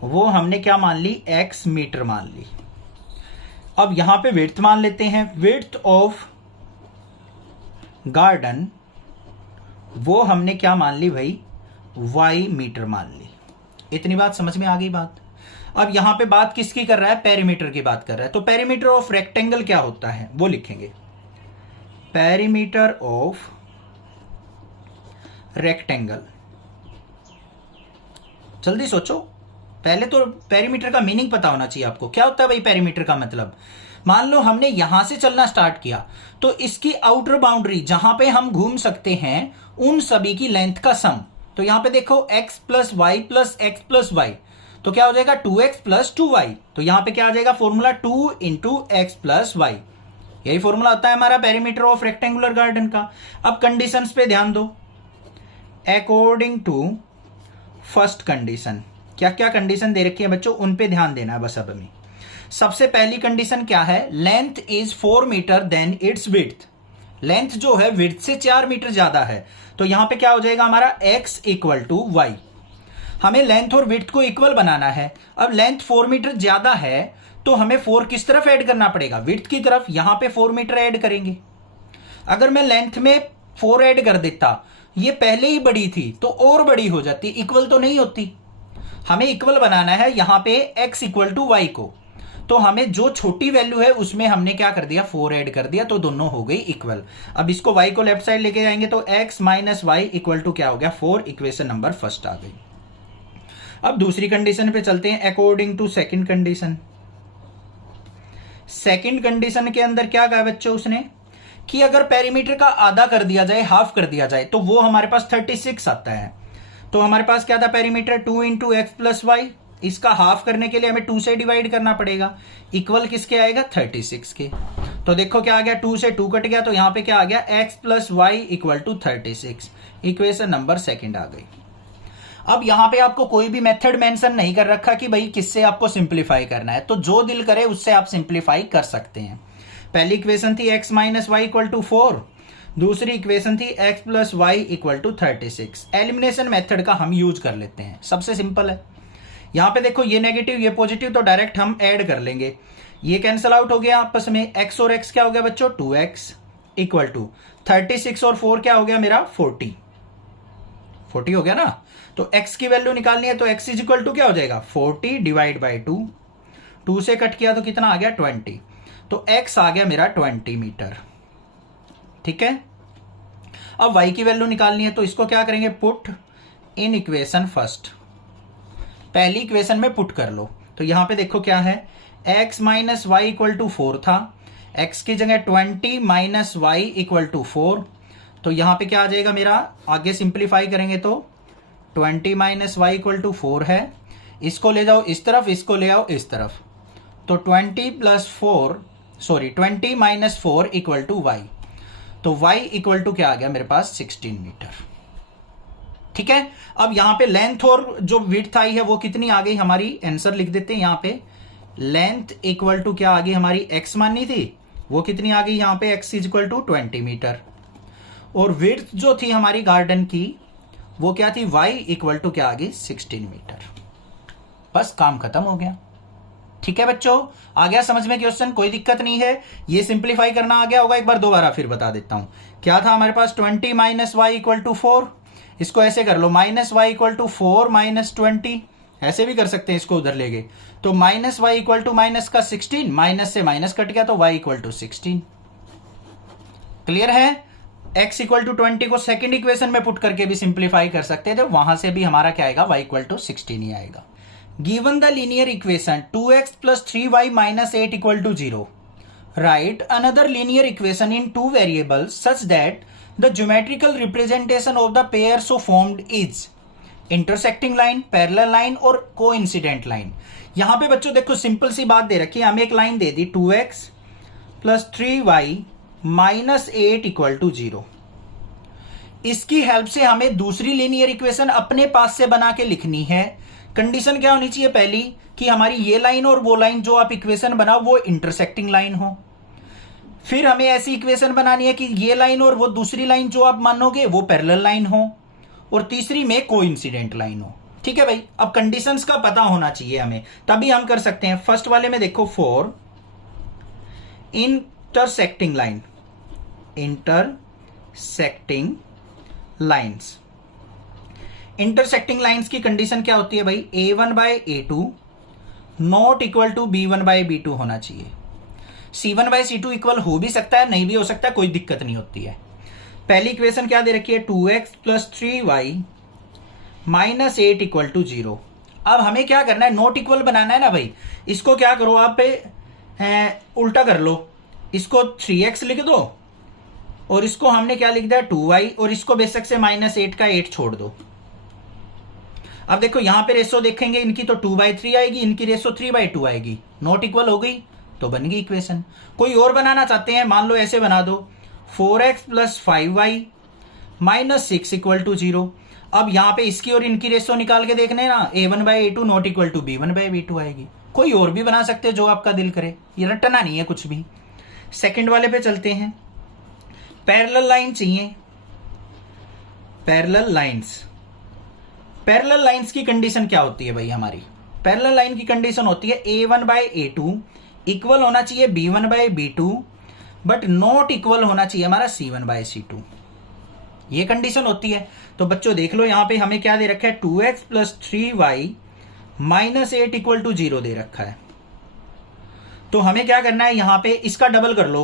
वो हमने क्या मान ली, x मीटर मान ली। अब यहां पे विड्थ मान लेते हैं, विड्थ ऑफ गार्डन वो हमने क्या मान ली भाई, y मीटर मान ली। इतनी बात समझ में आ गई बात। अब यहां पे बात किसकी कर रहा है, पेरीमीटर की बात कर रहा है। तो पेरीमीटर ऑफ रेक्टेंगल क्या होता है वो लिखेंगे, पेरीमीटर ऑफ रेक्टेंगल। जल्दी सोचो, पहले तो पेरीमीटर का मीनिंग पता होना चाहिए आपको, क्या होता है भाई पेरीमीटर का मतलब। मान लो हमने यहां से चलना स्टार्ट किया तो इसकी आउटर बाउंड्री जहां पे हम घूम सकते हैं उन सभी की लेंथ का सम। तो यहां पे देखो x plus y plus x plus y, तो क्या हो जाएगा 2x प्लस 2y। तो यहां पे क्या आ जाएगा formula 2 into x plus y, यही फॉर्मूला होता है हमारा पेरीमीटर ऑफ रेक्टेंगुलर गार्डन का। अब कंडीशंस पे ध्यान दो, अकॉर्डिंग टू फर्स्ट कंडीशन, क्या क्या कंडीशन दे रखी है बच्चों उन पे ध्यान देना है बस। अब हमें सबसे पहली कंडीशन क्या है, length is 4 metre than its width. Length जो है विड्थ से 4 मीटर ज्यादा है, तो यहां पे क्या हो जाएगा हमारा x इक्वल टू वाई। हमें लेंथ और विड्थ को इक्वल बनाना है। अब लेंथ 4 मीटर ज्यादा है तो हमें 4 किस तरफ ऐड करना पड़ेगा, विड्थ की तरफ। यहां पे 4 मीटर ऐड करेंगे। अगर मैं लेंथ में 4 ऐड कर देता, ये पहले ही बड़ी थी तो और बड़ी हो जाती, इक्वल तो नहीं होती। हमें इक्वल बनाना है यहां पे x इक्वल टू वाई को, तो हमें जो छोटी वैल्यू है उसमें हमने क्या कर दिया, 4 ऐड कर दिया, तो दोनों हो गई इक्वल। अब इसको y को लेफ्ट साइड लेके जाएंगे तो x minus y equal to क्या हो गया 4, इक्वेशन नंबर फर्स्ट आ गई। अब दूसरी कंडीशन पे चलते हैं, according to second condition. Second condition के अंदर क्या कहा बच्चों उसने, कि अगर पेरीमीटर का आधा कर दिया जाए, हाफ कर दिया जाए, तो वो हमारे पास 36 आता है। तो हमारे पास क्या था perimeter 2 into x plus y, इसका हाफ करने के लिए हमें 2 से डिवाइड करना पड़ेगा, इक्वल किसके आएगा 36 के। तो देखो क्या आ गया, 2 से 2 कट गया, तो यहां पे क्या आ गया x plus y equal to 36, equation number second आ गई। अब यहां पे आपको कोई भी मेथड मेंशन नहीं कर रखा कि भाई किससे आपको सिंप्लीफाई करना है, तो जो दिल करे उससे आप सिंप्लीफाई कर सकते हैं। पहली इक्वेशन थी x minus y equal to 4, दूसरी इक्वेशन थी x plus y equal to 36। Elimination method का हम यूज कर लेते हैं, सबसे सिंपल है। यहां पे देखो ये नेगेटिव ये पॉजिटिव, तो डायरेक्ट हम ऐड कर लेंगे, ये कैंसिल आउट हो गया आपस में। x और x क्या हो गया बच्चों 2x इक्वल टू 36 और 4 क्या हो गया मेरा 40 हो गया ना। तो x की वैल्यू निकालनी है तो x इज इक्वल टू क्या हो जाएगा 40 डिवाइड बाई 2 से कट किया तो कितना आ गया 20, तो x आ गया मेरा 20 मीटर। ठीक है, अब y की वैल्यू निकालनी है तो इसको क्या करेंगे, पुट इन इक्वेशन फर्स्ट, पहली इक्वेशन में पुट कर लो। तो यहां पे देखो क्या है, x minus y equal to 4 था, x की जगह 20 माइनस वाई इक्वल टू 4, तो यहां पे क्या आ जाएगा मेरा, आगे सिंप्लीफाई करेंगे तो 20 माइनस वाई इक्वल टू 4 है, इसको ले जाओ इस तरफ, इसको ले आओ इस तरफ, तो 20 माइनस 4 इक्वल टू वाई, तो y इक्वल टू क्या आ गया मेरे पास 16 मीटर। ठीक है, अब यहां पे लेंथ और जो विड्थ आई है वो कितनी आ गई हमारी, आंसर लिख देते हैं यहां पे, लेंथ इक्वल टू क्या आ गई हमारी, x माननी थी, वो कितनी आ गई यहां पे x is equal to 20 metre, और विड्थ जो थी हमारी गार्डन की वो क्या थी, y इक्वल टू क्या आ गई 16 मीटर। बस काम खत्म हो गया। ठीक है बच्चों, आ गया समझ में क्वेश्चन, कोई दिक्कत नहीं है। ये सिंप्लीफाई करना आ गया होगा, एक बार दोबारा फिर बता देता हूं। क्या था हमारे पास 20 माइनस वाई इक्वल टू 4, इसको ऐसे कर लो minus y equal to 4 minus 20, ऐसे भी कर सकते हैं इसको उधर ले गए, तो minus y equal to minus का 16, माइनस से माइनस कट गया तो वाई इक्वल टू 16। क्लियर है, x इक्वल टू 20 को सेकंड इक्वेशन में पुट करके भी सिंप्लीफाई कर सकते थे, वहां से भी हमारा क्या आएगा y इक्वल टू 16 ही आएगा। Given the linear equation 2x plus 3y minus 8 equal to 0, write another linear equation in two variables such that the geometrical representation of the pairs so formed is। Intersecting line, parallel line और coincident line. यहां पे बच्चों देखो simple सी बात दे रखी है, हमें एक लाइन दे दी 2x plus 3y minus 8 equal to 0। इसकी हेल्प से हमें दूसरी लीनियर इक्वेशन अपने पास से बना के लिखनी है। कंडीशन क्या होनी चाहिए पहली, कि हमारी ये लाइन और वो लाइन जो आप इक्वेशन बनाओ वो इंटरसेक्टिंग लाइन हो। फिर हमें ऐसी इक्वेशन बनानी है कि ये लाइन और वो दूसरी लाइन जो आप मानोगे वो पैरेलल लाइन हो, और तीसरी में कोइंसिडेंट लाइन हो। ठीक है भाई, अब कंडीशंस का पता होना चाहिए हमें, तभी हम कर सकते हैं। फर्स्ट वाले में देखो, for intersecting line, intersecting lines. Intersecting lines की कंडीशन क्या होती है भाई, a1 by a2 not equal to b1 by b2 होना चाहिए। c1 बाय c2 इक्वल हो भी सकता है, नहीं भी हो सकता है, कोई दिक्कत नहीं होती है। पहली इक्वेशन क्या दे रखी है, 2x plus 3y minus 8 equal to 0। अब हमें क्या करना है, नॉट इक्वल बनाना है ना भाई। इसको क्या करो आप उल्टा कर लो, इसको 3x लिख दो और इसको हमने क्या लिख दिया 2y, और इसको बेशक से माइनस 8 का 8 छोड़ दो। अब देखो यहां पे रेशो देखेंगे इनकी तो 2/3 आएगी, इनकी रेशो 3/2 आएगी। नॉट इक्वल हो गई तो बन गई इक्वेशन। कोई और बनाना चाहते हैं, मान लो ऐसे बना दो 4x plus 5y minus 6 equal to 0। अब यहां पे इसकी और इनकी रेशो निकाल के देखने ना, a1 by a2 not equal to b1 by b2 आएगी। कोई और भी बना सकते हैं जो आपका दिल करे, ये रटना नहीं है कुछ भी। सेकंड वाले पे चलते हैं, पैरेलल लाइन चाहिए, पैरेलल लाइंस। पैरेलल लाइंस की कंडीशन क्या होती है भाई हमारी, पैरेलल लाइन की कंडीशन होती है a1 बाय a2 इक्वल होना चाहिए b1 by b2 but not equal होना चाहिए हमारा c1 बाय c2। ये कंडीशन होती है। तो बच्चों देख लो यहां पे हमें क्या दे रखा है, 2x plus 3y minus 8 equal to 0 दे रखा है। तो हमें क्या करना है, यहां पे इसका डबल कर लो,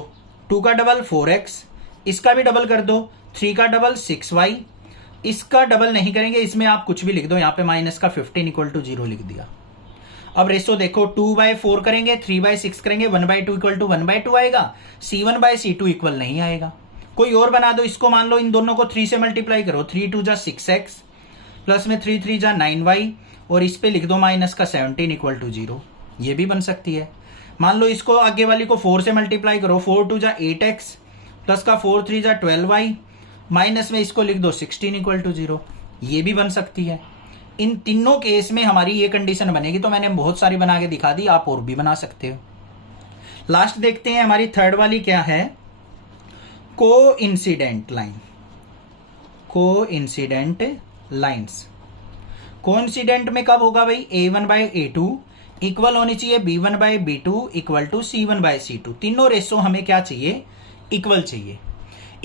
2 का डबल 4x, इसका भी डबल कर दो, 3 का डबल 6y, इसका डबल नहीं करेंगे, इसमें आप कुछ भी लिख दो, यहां पे माइनस का 15 इक्वल टू 0 लिख दिया। अब रेशो देखो 2/4 करेंगे, 3/6 करेंगे, 1/2 इक्वल टू 1/2 आएगा, c1 बाय c2 इक्वल नहीं आएगा। कोई और बना दो, इसको मान लो इन दोनों को 3 से मल्टीप्लाई करो, 3 2 जा 6x प्लस में 3 3 जा 9y, और इस पे लिख दो माइनस का 17 इक्वल टू 0। ये भी बन सकती है। मान लो इसको आगे वाली को 4 से मल्टीप्लाई करो, 4 2 जा 8x प्लस का 4 3 जा 12y, माइनस में इसको लिख दो 16 इक्वल टू 0। ये भी बन सकती है। इन तीनों केस में हमारी ये कंडीशन बनेगी। तो मैंने बहुत सारी बना के दिखा दी, आप और भी बना सकते हो। लास्ट देखते हैं हमारी थर्ड वाली क्या है, coincident line, coincident lines. Coincident में कब होगा भाई, a1 बाय a2 इक्वल होनी चाहिए b1 by b2 equal to c1 bye c2। तीनों रेशो हमें क्या चाहिए, इक्वल चाहिए।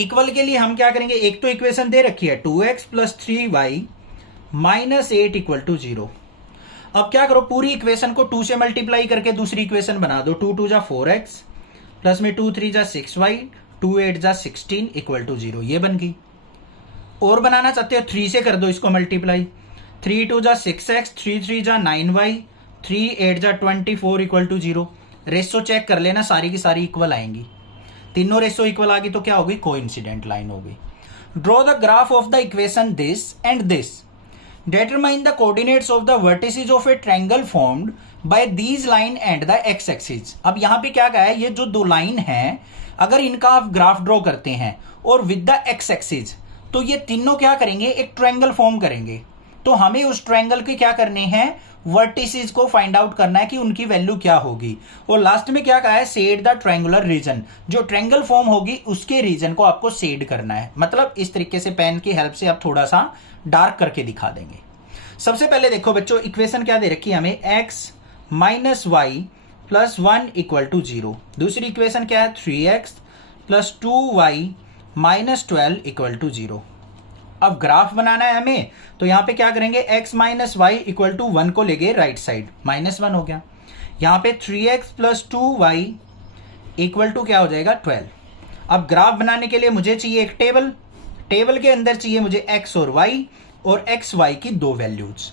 इक्वल के लिए हम क्या करेंगे, एक तो इक्वेशन दे रखी है 2x plus 3y minus 8 equal to 0। अब क्या करो, पूरी इक्वेशन को 2 से मल्टीप्लाई करके दूसरी इक्वेशन बना दो, 2 2 जा 4x प्लस में 2 3 जा 6y 2 8 जा 16 इक्वल टू 0। ये बन गई। और बनाना चाहते हो 3 से कर दो इसको मल्टीप्लाई, 3 2 जा 6x 3 3 जा 9y 3 8 जा 24 इक्वल टू 0। रेशो चेक कर लेना, सारी की सारी इक्वल आएंगी। तीनों रेशो इक्वल आ गई तो क्या होगी, कोइंसिडेंट लाइन हो गई। Draw the graph of the equation this and this, determine the coordinates of the vertices of a triangle formed by these line and the x axis। अब यहां पे क्या कहा है, ये जो दो लाइन है अगर इनका आप ग्राफ ड्रॉ करते हैं और विद द x axis, तो ये तीनों क्या करेंगे, एक ट्रायंगल फॉर्म करेंगे। तो हमें उस ट्रायंगल के क्या करने हैं, वर्टिसेस को फाइंड आउट करना है कि उनकी वैल्यू क्या होगी। और लास्ट में क्या कहा है, शेड द ट्रायंगुलर रीजन, जो ट्रायंगल फॉर्म होगी उसके रीजन को आपको शेड करना है। मतलब इस तरीके से पेन की हेल्प से आप थोड़ा सा डार्क करके दिखा देंगे। सबसे पहले देखो बच्चों, इक्वेशन क्या दे रखी है हमें, x minus y plus 1 equal to 0। दूसरी इक्वेशन क्या है, 3x plus 2y minus 12 equal to 0। अब ग्राफ बनाना है हमें, तो यहां पे क्या करेंगे, x minus y equal to 1 को लेंगे राइट साइड, -1 हो गया। यहां पे 3x plus 2y equal to क्या हो जाएगा, 12। अब ग्राफ बनाने के लिए मुझे चाहिए एक टेबल, टेबल के अंदर चाहिए मुझे x और y और एक्स वाई की दो वैल्यूज।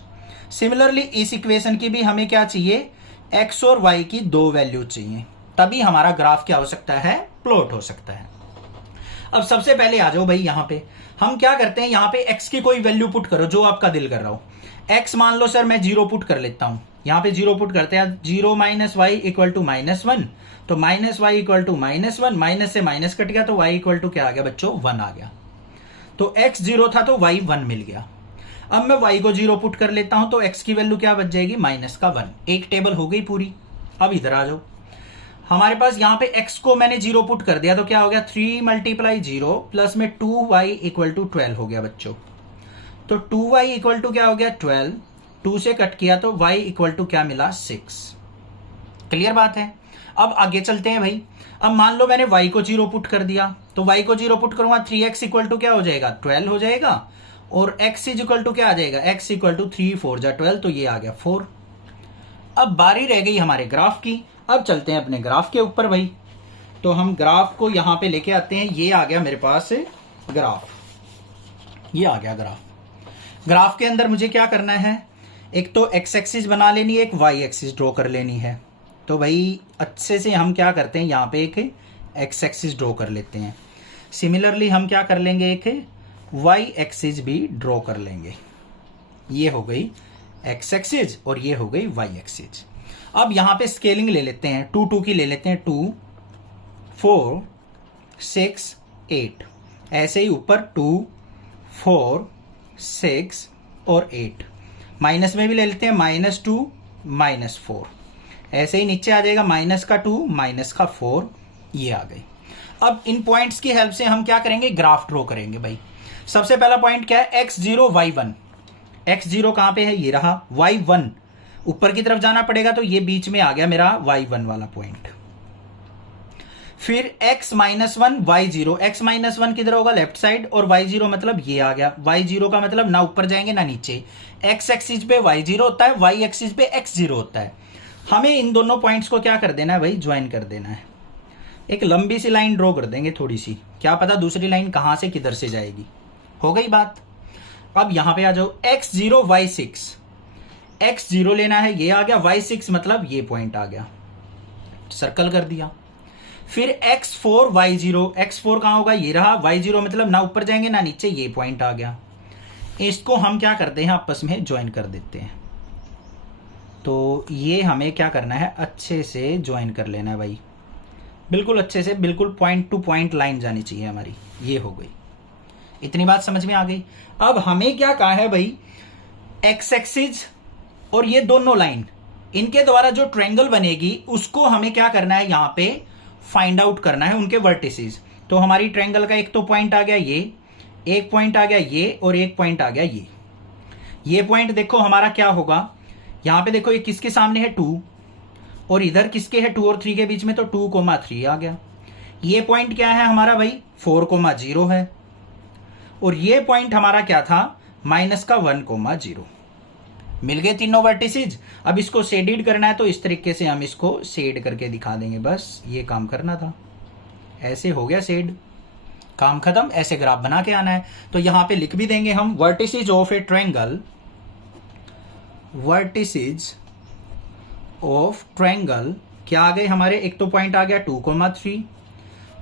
सिमिलरली इस इक्वेशन की भी हमें क्या चाहिए, एक्स और वाई की दो वैल्यूज चाहिए, तभी हमारा ग्राफ क्या हो सकता है, प्लॉट हो सकता है। अब सबसे पहले आ जाओ भाई, यहां पे हम क्या करते हैं, यहां पे x की कोई वैल्यू पुट करो जो आपका दिल कर रहा हो। x मान लो सर मैं 0 पुट कर लेता हूं, यहां पे 0 पुट करते हैं। 0 माइनस वाई इक्वल टू -1, तो minus y equal to -1, minus से माइनस कट गया तो y इक्वल टू क्या आ गया बच्चों, 1 आ गया। तो x 0 था तो y 1 मिल गया। अब मैं y को 0 पुट कर लेता हूं तो x की वैल्यू क्या बच जाएगी, -1। एक टेबल हो गई पूरी। अब इधर आ जाओ, हमारे पास यहां पे x को मैंने 0 पुट कर दिया तो क्या हो गया, 3 × 0 प्लस में 2y इक्वल टू 12 हो गया बच्चों। तो 2y इक्वल टू क्या हो गया, 12। 2 से कट किया तो y इक्वल टू क्या मिला, 6। क्लियर बात है। अब आगे चलते हैं भाई। अब मान लो मैंने y को 0 पुट कर दिया, तो y को 0 पुट करूंगा, 3x इक्वल टू क्या हो जाएगा, 12 हो जाएगा। और x इक्वल टू क्या आ जाएगा, x इक्वल टू 3 4 जा 12, तो ये आ गया 4। अब बारी रह गई हमारे ग्राफ की। अब चलते हैं अपने ग्राफ के ऊपर भाई। तो हम ग्राफ को यहां पे लेके आते हैं। ये आ गया मेरे पास ग्राफ, ये आ गया ग्राफ। ग्राफ के अंदर मुझे क्या करना है, एक तो x एक्सिस बना लेनी है, एक y एक्सिस ड्रॉ कर लेनी है। तो भाई अच्छे से हम क्या करते हैं, यहाँ पे एक x एक्सिस ड्रॉ कर लेते हैं। सिमिलरली हम क्या कर लेंगे, एक y एक्सिस भी ड्रॉ कर लेंगे। ये हो गई x एक्सिस और ये हो गई y एक्सिस। अब यहां पे स्केलिंग ले लेते हैं, 2 2 की ले लेते हैं, 2 4 6 8। ऐसे ही ऊपर 2 4 6 और 8। माइनस में भी ले लेते हैं, -2 -4। ऐसे ही नीचे आ जाएगा माइनस का 2 माइनस का 4, ये आ गई। अब इन पॉइंट्स की हेल्प से हम क्या करेंगे, ग्राफ ड्रॉ करेंगे भाई। सबसे पहला पॉइंट क्या है, x0 y1। x0 कहां पे है, ये रहा। y1 ऊपर की तरफ जाना पड़ेगा, तो ये बीच में आ गया मेरा y1 वाला पॉइंट। फिर x -1 y0। x -1 किधर होगा, लेफ्ट साइड, और y0 मतलब ये आ गया। y0 का मतलब ना ऊपर जाएंगे ना नीचे। x एक्सिस पे y0 होता है, y एक्सिस पे x0 होता है। हमें इन दोनों पॉइंट्स को क्या कर देना है भाई, ज्वाइन कर देना है। एक लंबी सी लाइन ड्रॉ कर देंगे थोड़ी सी, क्या पता दूसरी लाइन कहां से किधर से जाएगी। हो गई बात। अब यहां पे आ जाओ, x0 y6। x0 लेना है, ये आ गया। y6 मतलब ये पॉइंट आ गया, सर्कल कर दिया। फिर x4 y0। x4 कहां होगा, ये रहा। y0 मतलब ना ऊपर जाएंगे ना नीचे, ये पॉइंट आ गया। इसको हम क्या करते हैं, आपस में ज्वाइन कर देते हैं। तो ये हमें क्या करना है, अच्छे से ज्वाइन कर लेना है भाई, बिल्कुल अच्छे से, बिल्कुल पॉइंट टू पॉइंट लाइन जानी चाहिए हमारी। ये हो गई, इतनी बात समझ में आ गई। अब हमें क्या कहा है भाई, एक्स एक्सिस और ये दोनों लाइन, इनके द्वारा जो ट्रायंगल बनेगी उसको हमें क्या करना है, यहां पे फाइंड आउट करना है उनके वर्टिसेस। तो हमारी ट्रायंगल का एक तो पॉइंट आ गया ये, एक पॉइंट आ गया ये, और एक पॉइंट आ गया ये। ये पॉइंट देखो हमारा क्या होगा, यहां पे देखो ये किसके सामने है, 2, और इधर किसके है, 2 और 3 के बीच में, तो 2,3 आ गया। ये पॉइंट क्या है हमारा भाई, 4,0 है। और ये पॉइंट हमारा क्या था, -1,0। मिल गए तीनों वर्टिसेज। अब इसको शेडेड करना है, तो इस तरीके से हम इसको शेड करके दिखा देंगे। बस ये काम करना था, ऐसे हो गया शेड, काम खत्म। ऐसे ग्राफ बना के आना है। तो यहां पे लिख भी देंगे हम, vertices of A triangle, vertices of triangle क्या आ गए हमारे, एक तो पॉइंट आ गया 2,3,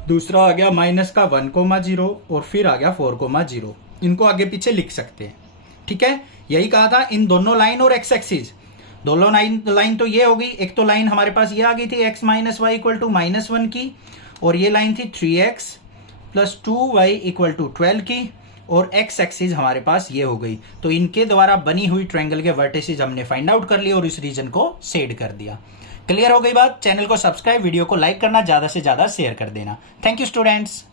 दूसरा आ गया -1,0, और फिर आ गया 4,0। इनको आगे पीछे लिख सकते हैं, ठीक है। यही कहा था, इन दोनों लाइन और एक्स एक्सिस, दोनों लाइन तो ये हो गई। एक तो लाइन हमारे पास ये आ गई थी x - y = -1 की, और ये लाइन थी 3x + 2y = 12 की, और x एक्सिस हमारे पास ये हो गई। तो इनके द्वारा बनी हुई ट्रायंगल के वर्टिसेज हमने फाइंड आउट कर लिए और इस रीजन को शेड कर दिया। क्लियर हो गई बात। चैनल को सब्सक्राइब, वीडियो को लाइक करना, ज्यादा से ज्यादा शेयर कर देना। Thank you students.